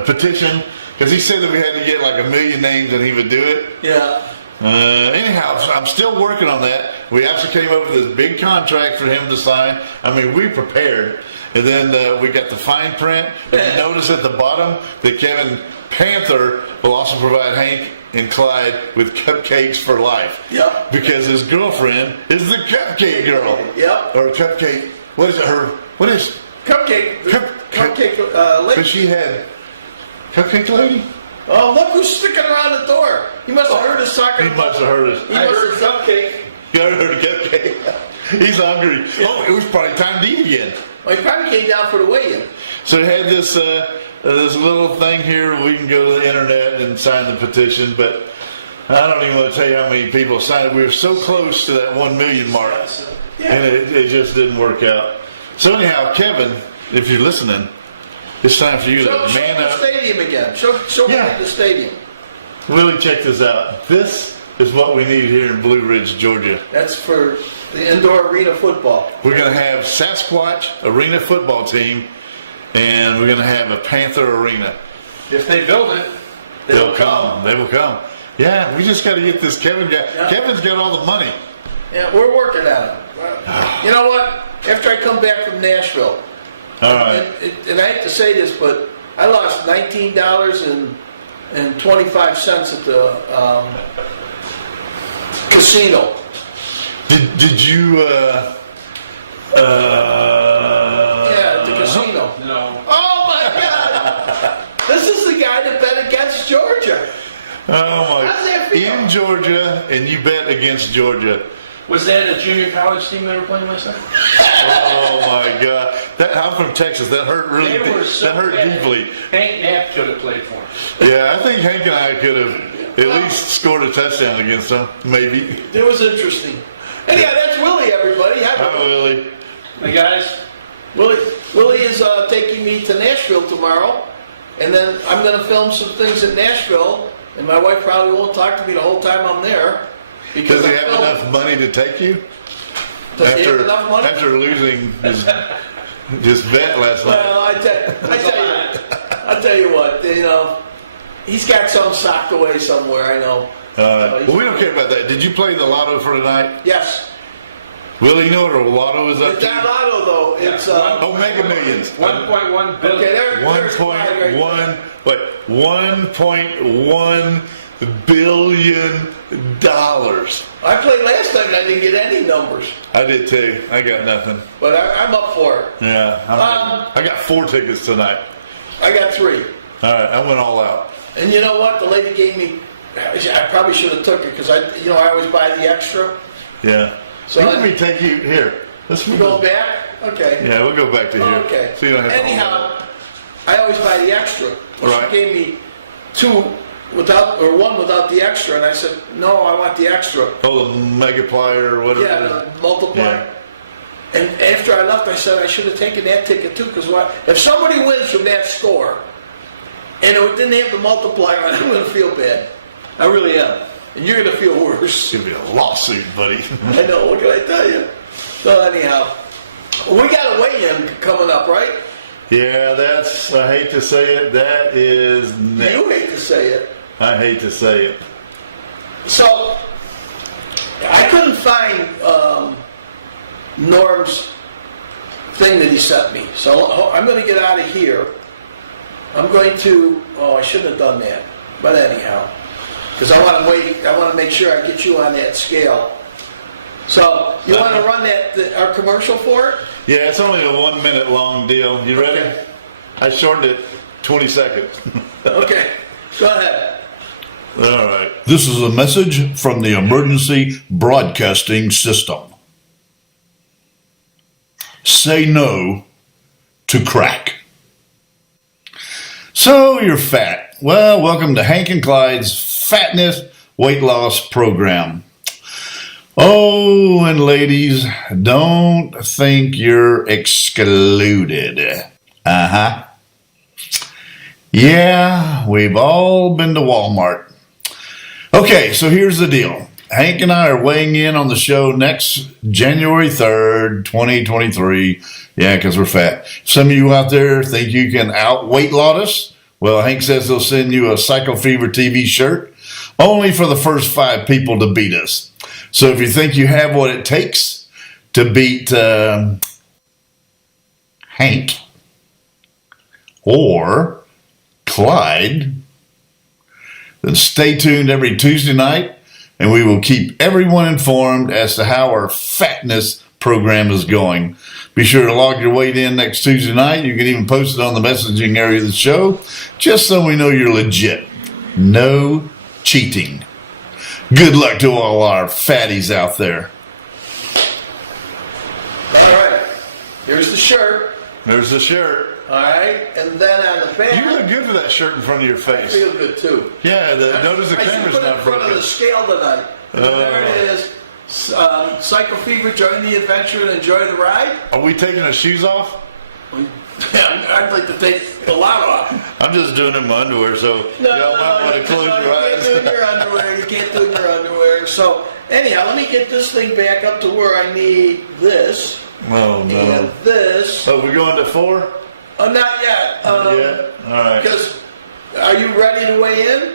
petition, because he said that we had to get like 1 million names and he would do it. Yeah. Anyhow, I'm still working on that. We actually came up with this big contract for him to sign. I mean, we prepared. And then we got the fine print. If you notice at the bottom that Kevin Panther will also provide Hank and Clyde with cupcakes for life. Yep. Because his girlfriend is the cupcake girl. Yep. Or cupcake. What is it? What is? Cupcake. Cupcake lady. Because she had Cupcake lady? Oh, look who's sticking around the door. He must have heard us talking. He must have heard us. He must have cupcake. You heard a cupcake. He's hungry. Yeah. Oh, it was probably time to eat again. Well, he probably came down for the weigh-in. So he had this this little thing here. We can go to the internet and sign the petition, but I don't even want to tell you how many people signed it. We were so close to that 1 million mark, and it just didn't work out. So anyhow, Kevin, if you're listening, it's time for you to man up. Show the stadium again. Show me the stadium. Willie, check this out. This is what we need here in Blue Ridge, Georgia. That's for the indoor arena football. We're going to have Sasquatch Arena football team, and we're going to have a Panther Arena. If they build it, they'll come. They will come. Yeah, we just got to get this Kevin guy. Yeah. Kevin's got all the money. Yeah, we're working on it. You know what? After I come back from Nashville, all right. And I hate to say this, but I lost $19.25 at the casino. Did you? Yeah, at the casino. No. Oh my God! This is the guy that bet against Georgia. Oh my! How's that feel? In Georgia, and you bet against Georgia. Was that a junior college team they were playing my son? Oh my God! I'm from Texas. That hurt really. That hurt deeply. Hank Knapp could have played for him. Yeah, I think Hank and I could have at least scored a touchdown against them. Maybe. It was interesting. Anyhow, that's Willie, everybody. Hi, Willie. Hey guys. Willie is taking me to Nashville tomorrow, and then I'm going to film some things in Nashville, and my wife probably won't talk to me the whole time I'm there. Does he have enough money to take you? Does he have enough money? After losing his bet last night. Well, I tell you what, he's got some socked away somewhere, I know. Well, we don't care about that. Did you play the lotto for tonight? Yes. Willie, you know what a lotto is up to? It's not lotto, though. It's Mega Millions. 1.1 billion. Okay, there's 1.1 billion dollars. I played last time and I didn't get any numbers. I did too. I got nothing. But I'm up for it. Yeah. I got 4 tickets tonight. I got 3. All right, I went all out. And you know what? The lady gave me. I probably should have took it because I always buy the extra. Yeah. So let me take you here. You go back? Okay. Yeah, we'll go back to here. Okay. So you don't have Anyhow, I always buy the extra. Right. She gave me 1 without the extra, and I said, no, I want the extra. Oh, the Megaplier or whatever. Yeah, the multiplier. Yeah. And after I left, I said I should have taken that ticket too, because if somebody wins from that store, and it didn't have the multiplier on it, I'm going to feel bad. I really am. And you're going to feel worse. It's going to be a lawsuit, buddy. I know, what can I tell you? So anyhow, we got a weigh-in coming up, right? Yeah, I hate to say it, that is next. You hate to say it. I hate to say it. So, I couldn't find Norm's thing that he sent me. So I'm going to get out of here. I'm going to, I shouldn't have done that. But anyhow, because I want to make sure I get you on that scale. So you want to run our commercial for it? Yeah, it's only a 1 minute long deal. You ready? Okay. I shortened it 20 seconds. Okay, go ahead. All right. This is a message from the emergency broadcasting system. Say no to crack. So you're fat. Well, welcome to Hank and Clyde's Fatness Weight Loss Program. Oh, and ladies, don't think you're excluded. Uh-huh. Yeah, we've all been to Walmart. Okay, so here's the deal. Hank and I are weighing in on the show next January 3rd, 2023. Yeah, because we're fat. Some of you out there think you can out-weight lot us. Well, Hank says he'll send you a Cycle Fever TV shirt, only for the first 5 people to beat us. So if you think you have what it takes to beat Hank or Clyde, then stay tuned every Tuesday night, and we will keep everyone informed as to how our fatness program is going. Be sure to log your weight in next Tuesday night. You can even post it on the messaging area of the show, just so we know you're legit. No cheating. Good luck to all our fatties out there. All right, here's the shirt. There's the shirt. All right, and then on the back. You look good with that shirt in front of your I face. feel good too. Yeah, notice the camera's not I should put it in front broken. of the scale tonight. And there it is. Cycle Fever, join the adventure and enjoy the ride. Are we taking our shoes off? I'd like to take the lot off. I'm just doing it in my underwear, so y'all might want to close your eyes. You can't do it in your underwear. You can't do it in your underwear. So anyhow, let me get this thing back up to where I need this Oh, no. and this. Oh, we're going to 4? Not yet. Yeah? All right. Because are you ready to weigh in?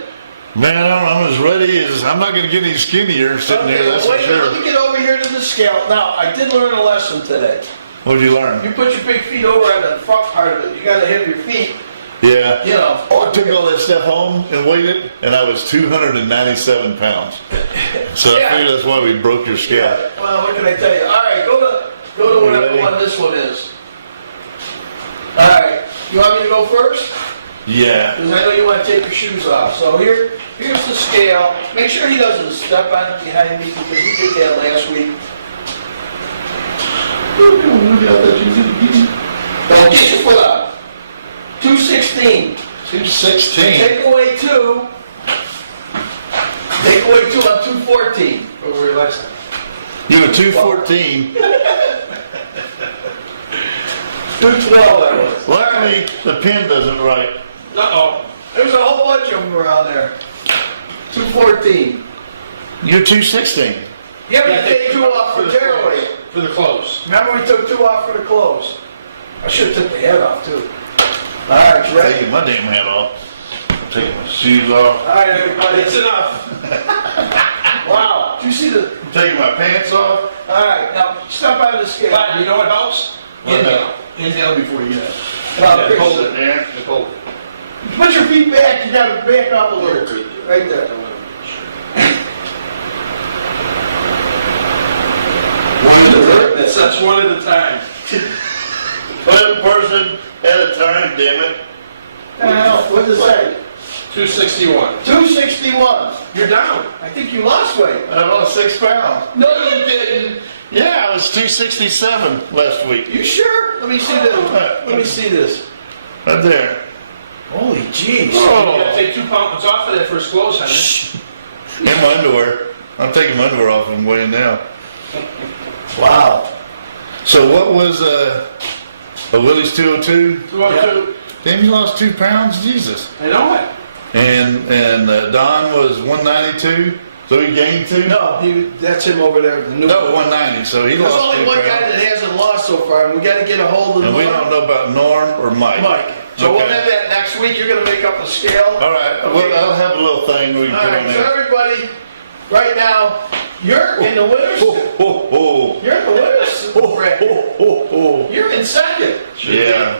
Man, I'm as ready as... I'm not going to get any skinnier sitting here, that's for Wait, sure. let me get over here to the scale. Now, I did learn a lesson today. What did you learn? You put your big feet over on the front part of it. You got to have your feet. Yeah. You know. Oh, I took all that stuff home and weighed it, and I was 297 pounds. So Yeah. I figured that's why we broke your scale. Yeah. Well, what can I tell you? All right, go to whatever one this one is. All right. You want me to go first? Yeah. Because I know you want to take your shoes off. So here's the scale. Make sure he doesn't step on it behind me because he did that last week. Well, get your foot up. 216. 216. Take away 2. Take away 2 on 214. What were you last time? You were 214. 212 that was. Luckily, the pen doesn't write. Uh-oh. There's a whole bunch of them around there. 214. You're 216. Yeah, but you take 2 off for Jerry. For the clothes. Remember we took 2 off for the clothes. I should have took the head off too. All right, you ready? Taking my damn hat off. Taking my shoes off. All right, everybody, it's enough. Wow. Did you see the... Taking my pants off. All right, now step out of the scale. Clyde, you know what helps? What Inhale. Inhale before you get it. Now, Chris, Hold it there. Just hold it. put your feet back. You got to back up a little bit. Right there. That's one at a time. One person at a time, damn it. What does it say? 261. 261. You're down. I think you lost weight. I lost 6 pounds. No, you didn't. Yeah, I was 267 last week. You sure? Let me see this. Let me see this. Right there. Holy jeez. You gotta take 2 pounds off of that first clothes, honey. And my underwear. I'm taking my underwear off and weighing now. Wow. So what was a Willie's 202? 202. Damn, you lost 2 pounds? Jesus. I know it. And Don was 192, so he gained 2? No, that's him over there. The new No, 190, so he There's lost 2 only one guy pounds. that hasn't lost so far, and we got to get a hold of And we don't know about Norm or Mike. Mike. So we'll Okay. have that next week. You're going to make up a scale. All right, well, I'll have a little thing we can All put on right, so there. everybody, right now, you're in the winners. You're in the winners bracket. You're in second. Yeah.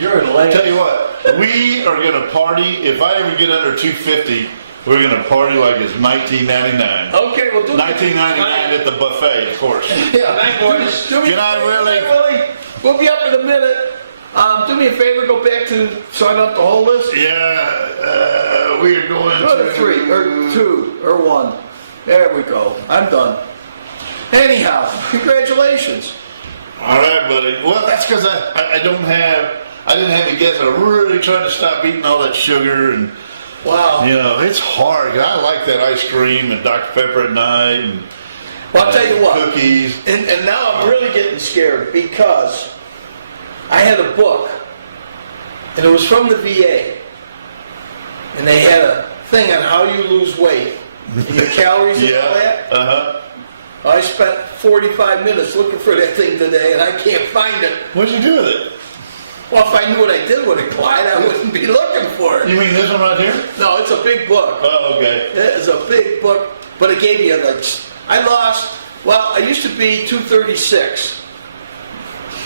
You're in last. Tell you what, we are going to party. If I ever get under 250, we're gonna party like it's 1999. Okay, we'll do 1999 at the buffet, of course. Yeah. Night, boys. Good night, Willie. We'll be up in a minute. Do me a favor, go back to sign up the whole list. Yeah, we are going Go to 3 or 2 or 1. There we go. I'm done. Anyhow, congratulations. All right, buddy. Well, that's because I didn't have any gas. I really tried to stop eating all that sugar and. Wow. You know, it's hard. I like that ice cream and Dr. Pepper at night and well, I'll tell you what. Cookies. And now I'm really getting scared because I had a book, and it was from the VA, and they had a thing on how you lose weight, and your calories and all that. I spent 45 minutes looking for that thing today, and I can't find it. What'd you do with it? Well, if I knew what I did with it, Clyde, I wouldn't be looking for it. You mean this one right here? No, it's a big book. Oh, okay. It's a big book, but it gave you like, I used to be 236.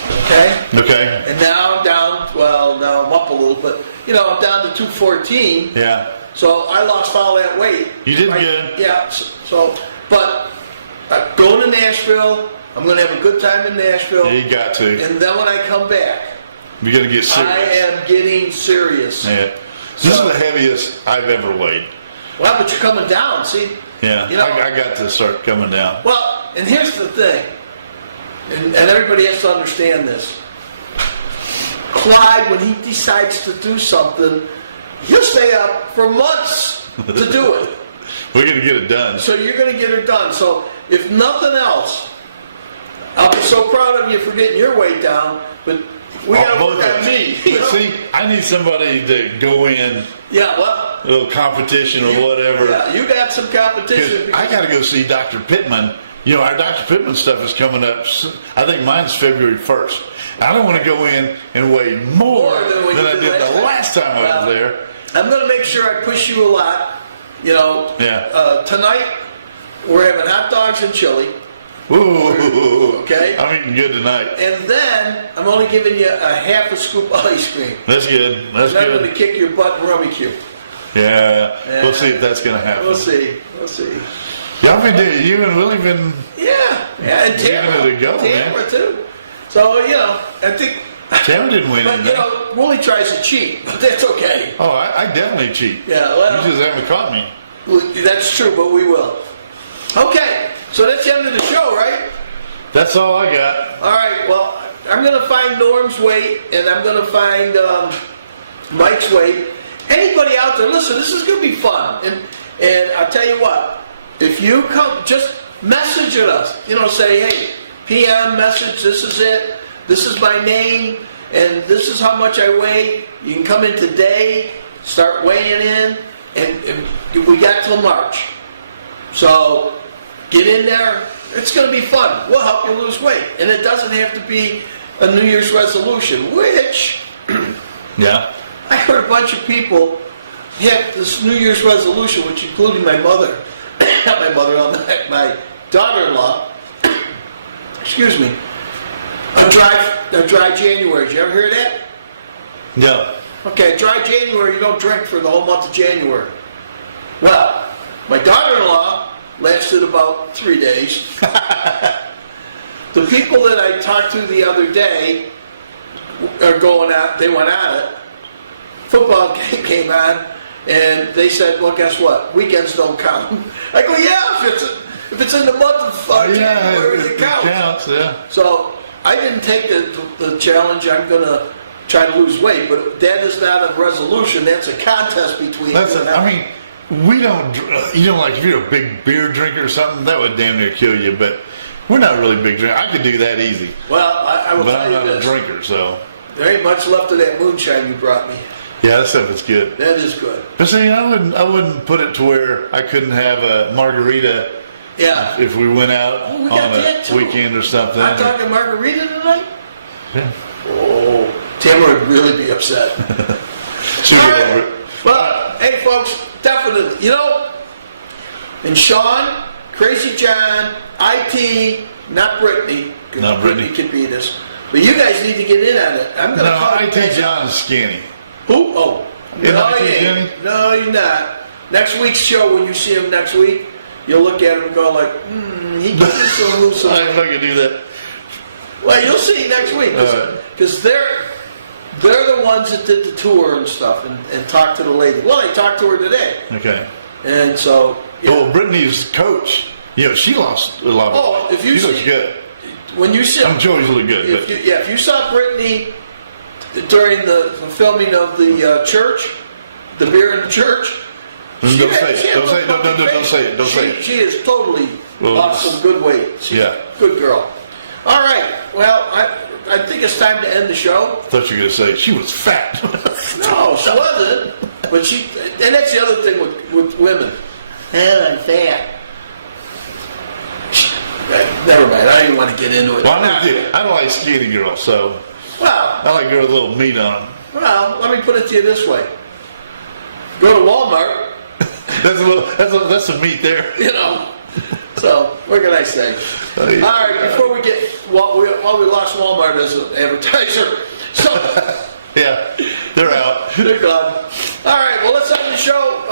Okay? Okay. And now I'm down, well, now I'm up a little, but, I'm down to 214. Yeah. So I lost all that weight. You did good. Yeah, but going to Nashville, I'm going to have a good time in Nashville. Yeah, you got to. And then when I come back, you're going to get serious. I am getting serious. Yeah. This is the heaviest I've ever weighed. Well, but you're coming down, see? Yeah, I got to start coming down. Well, and here's the thing, and everybody has to understand this. Clyde, when he decides to do something, he'll stay up for months to do it. We're going to get it done. So you're going to get it done. So if nothing else, I'll be so proud of you for getting your weight down, but we got to work on me. But see, I need somebody to go in. Yeah, well. A little competition or whatever. Yeah, you got some competition. I got to go see Dr. Pittman. Our Dr. Pittman stuff is coming up. I think mine's February 1st. I don't want to go in and weigh more than I did the last time I was there. I'm going to make sure I push you a lot. Yeah. Tonight, we're having hot dogs and chili. Ooh. Okay. I'm eating good tonight. And then I'm only giving you a half a scoop of ice cream. That's good. That's good. I'm going to kick your butt and rummy cue. Yeah. We'll see if that's going to happen. We'll see. Y'all been doing. You and Willie been. Yeah. And Tamara too. So I think. Tamara didn't win anything. But Willie tries to cheat, but that's okay. Oh, I definitely cheat. Yeah. Well, you just haven't caught me. That's true, but we will. Okay. So that's the end of the show, right? That's all I got. All right. Well, I'm going to find Norm's weight, and I'm going to find Mike's weight. Anybody out there, listen, this is going to be fun. And I'll tell you what, if you come, just message at us. Say, hey, PM message, this is it. This is my name, and this is how much I weigh. You can come in today, start weighing in, and we got till March. So get in there. It's going to be fun. We'll help you lose weight. And it doesn't have to be a New Year's resolution, which yeah, I heard a bunch of people have this New Year's resolution, which including my mother, not my mother-in-law, my daughter-in-law, excuse me, a dry January. Did you ever hear that? No. Okay, dry January, you don't drink for the whole month of January. Well, my daughter-in-law lasted about 3 days. The people that I talked to the other day are going out, they went at it. Football game came on, and they said, well, guess what? Weekends don't count. I go, yeah, if it's in the month of January, it counts. Yeah. So I didn't take the challenge. I'm going to try to lose weight, but that is not a resolution. That's a contest between you and I. We don't, like if you're a big beer drinker or something, that would damn near kill you, but we're not really big drinkers. I could do that easy. Well, I will tell you this. But I'm not a drinker, so. There ain't much left of that moonshine you brought me. Yeah, that stuff is good. That is good. But see, I wouldn't put it to where I couldn't have a margarita. Yeah. If we went out on a weekend or something. I'm talking margarita tonight? Yeah. Oh, Tamara would really be upset. She'll get over it. Well, hey folks, definitely, and Shawn, Crazy John, IT, not Brittany. No, Brittany could beat us. But you guys need to get in on it. I'm going to IT John is skinny. Who? Oh. No, No, you're not. next week's show, when you see him next week, you'll look at him and go like, he gets a lose some. I'm not gonna do that. Well, you'll see next week because they're the ones that did the tour and stuff and talked to the lady. Well, they talked to her today, Okay. and so. Well, Brittany's coach, she lost a lot of weight. She looks good. When you see, I'm sure she look good. if you saw Brittany during the filming of the church, the beer in the church. Don't say it. She is totally lost some good weight. She's a good girl. All right. Well, I think it's time to end the show. I thought you were going to say she was fat. No, she wasn't. But and that's the other thing with women. I'm fat. Never mind. I didn't want to get into it. Well, I don't like skinny girls, so. Well, I like girls with a little meat on them. Well, let me put it to you this way. Go to Walmart. That's some meat there. So what can I say? All right, before we get we lost Walmart as an advertiser. So yeah, they're out. They're gone. All right, well let's end the show.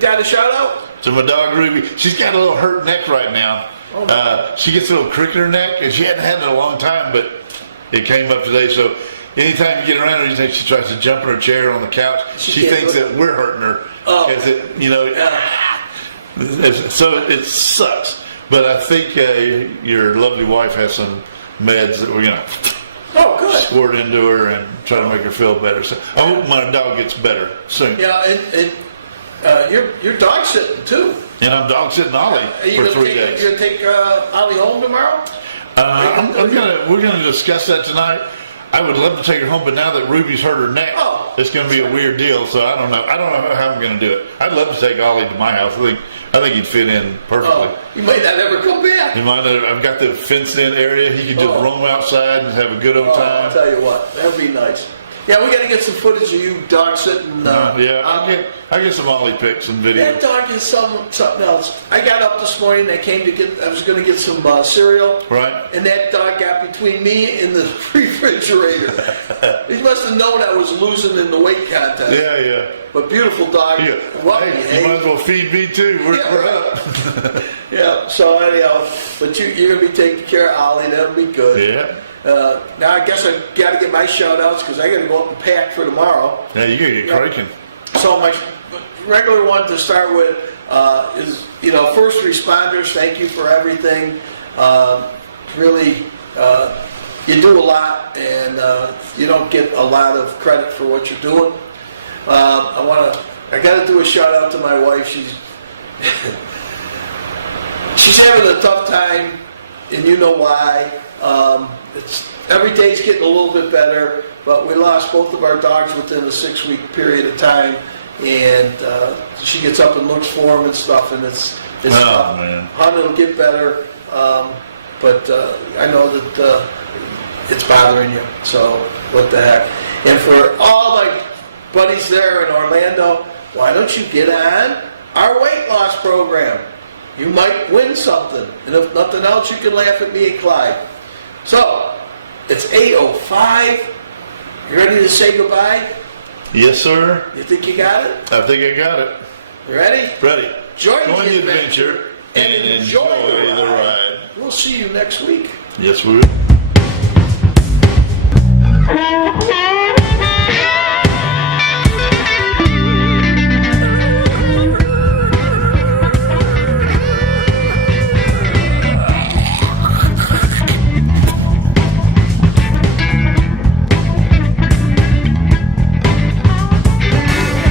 Got a shout out to my dog Ruby. She's got a little hurt neck right now. She gets a little crick in her neck, and she hadn't had it in a long time, but it came up today. So anytime you get around her, she tries to jump in her chair on the couch. She thinks that we're hurting her. So it sucks. But I think your lovely wife has some meds that we're gonna squirt into her and try to make her feel better. So I hope my dog gets better soon. Yeah, and you're dog sitting too. And I'm dog sitting Ollie for 3 days. You gonna take Ollie home tomorrow? We're gonna discuss that tonight. I would love to take her home, but now that Ruby's hurt her neck, it's going to be a weird deal. So I don't know how I'm going to do it. I'd love to take Ollie to my house. I think he'd fit in perfectly. You might not ever come back. He might not. I've got the fenced-in area. He can just roam outside and have a good old time. I'll tell you what, that'd be nice. Yeah, we got to get some footage of you dog sitting. I get some Ollie pics and videos. That dog is something else. I got up this morning. I was going to get some cereal. Right. And that dog got between me and the refrigerator. He must have known I was losing in the weight contest. Yeah. But beautiful dog. Yeah. Hey, you might as well feed me too. We're up. Yeah. So anyhow, but you're going to be taking care of Ollie. That'll be good. Yeah. Now I guess I got to get my shout outs because I got to go up and pack for tomorrow. Yeah, you got to get cranking. So my regular one to start with is first responders. Thank you for everything. Really, you do a lot, and you don't get a lot of credit for what you're doing. I got to do a shout out to my wife. She's having a tough time, and you know why. Every day's getting a little bit better, but we lost both of our dogs within a 6-week period of time, and she gets up and looks for them and stuff, and it's tough. Man. Hon, it'll get better, but I know that it's bothering you, so what the heck. And for all my buddies there in Orlando, why don't you get on our weight loss program? You might win something, and if nothing else, you can laugh at me and Clyde. So, it's 8:05. You ready to say goodbye? Yes, sir. You think you got it? I think I got it. You ready? Ready. Join the adventure and enjoy the ride. We'll see you next week. Yes, we will.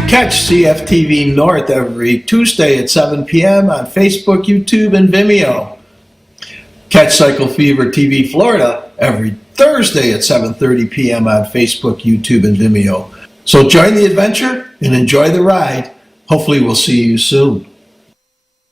Catch CFTV North every Tuesday at 7 p.m. on Facebook, YouTube, and Vimeo. Catch Cycle Fever TV Florida every Thursday at 7:30 p.m. on Facebook, YouTube, and Vimeo. So join the adventure and enjoy the ride. Hopefully we'll see you soon.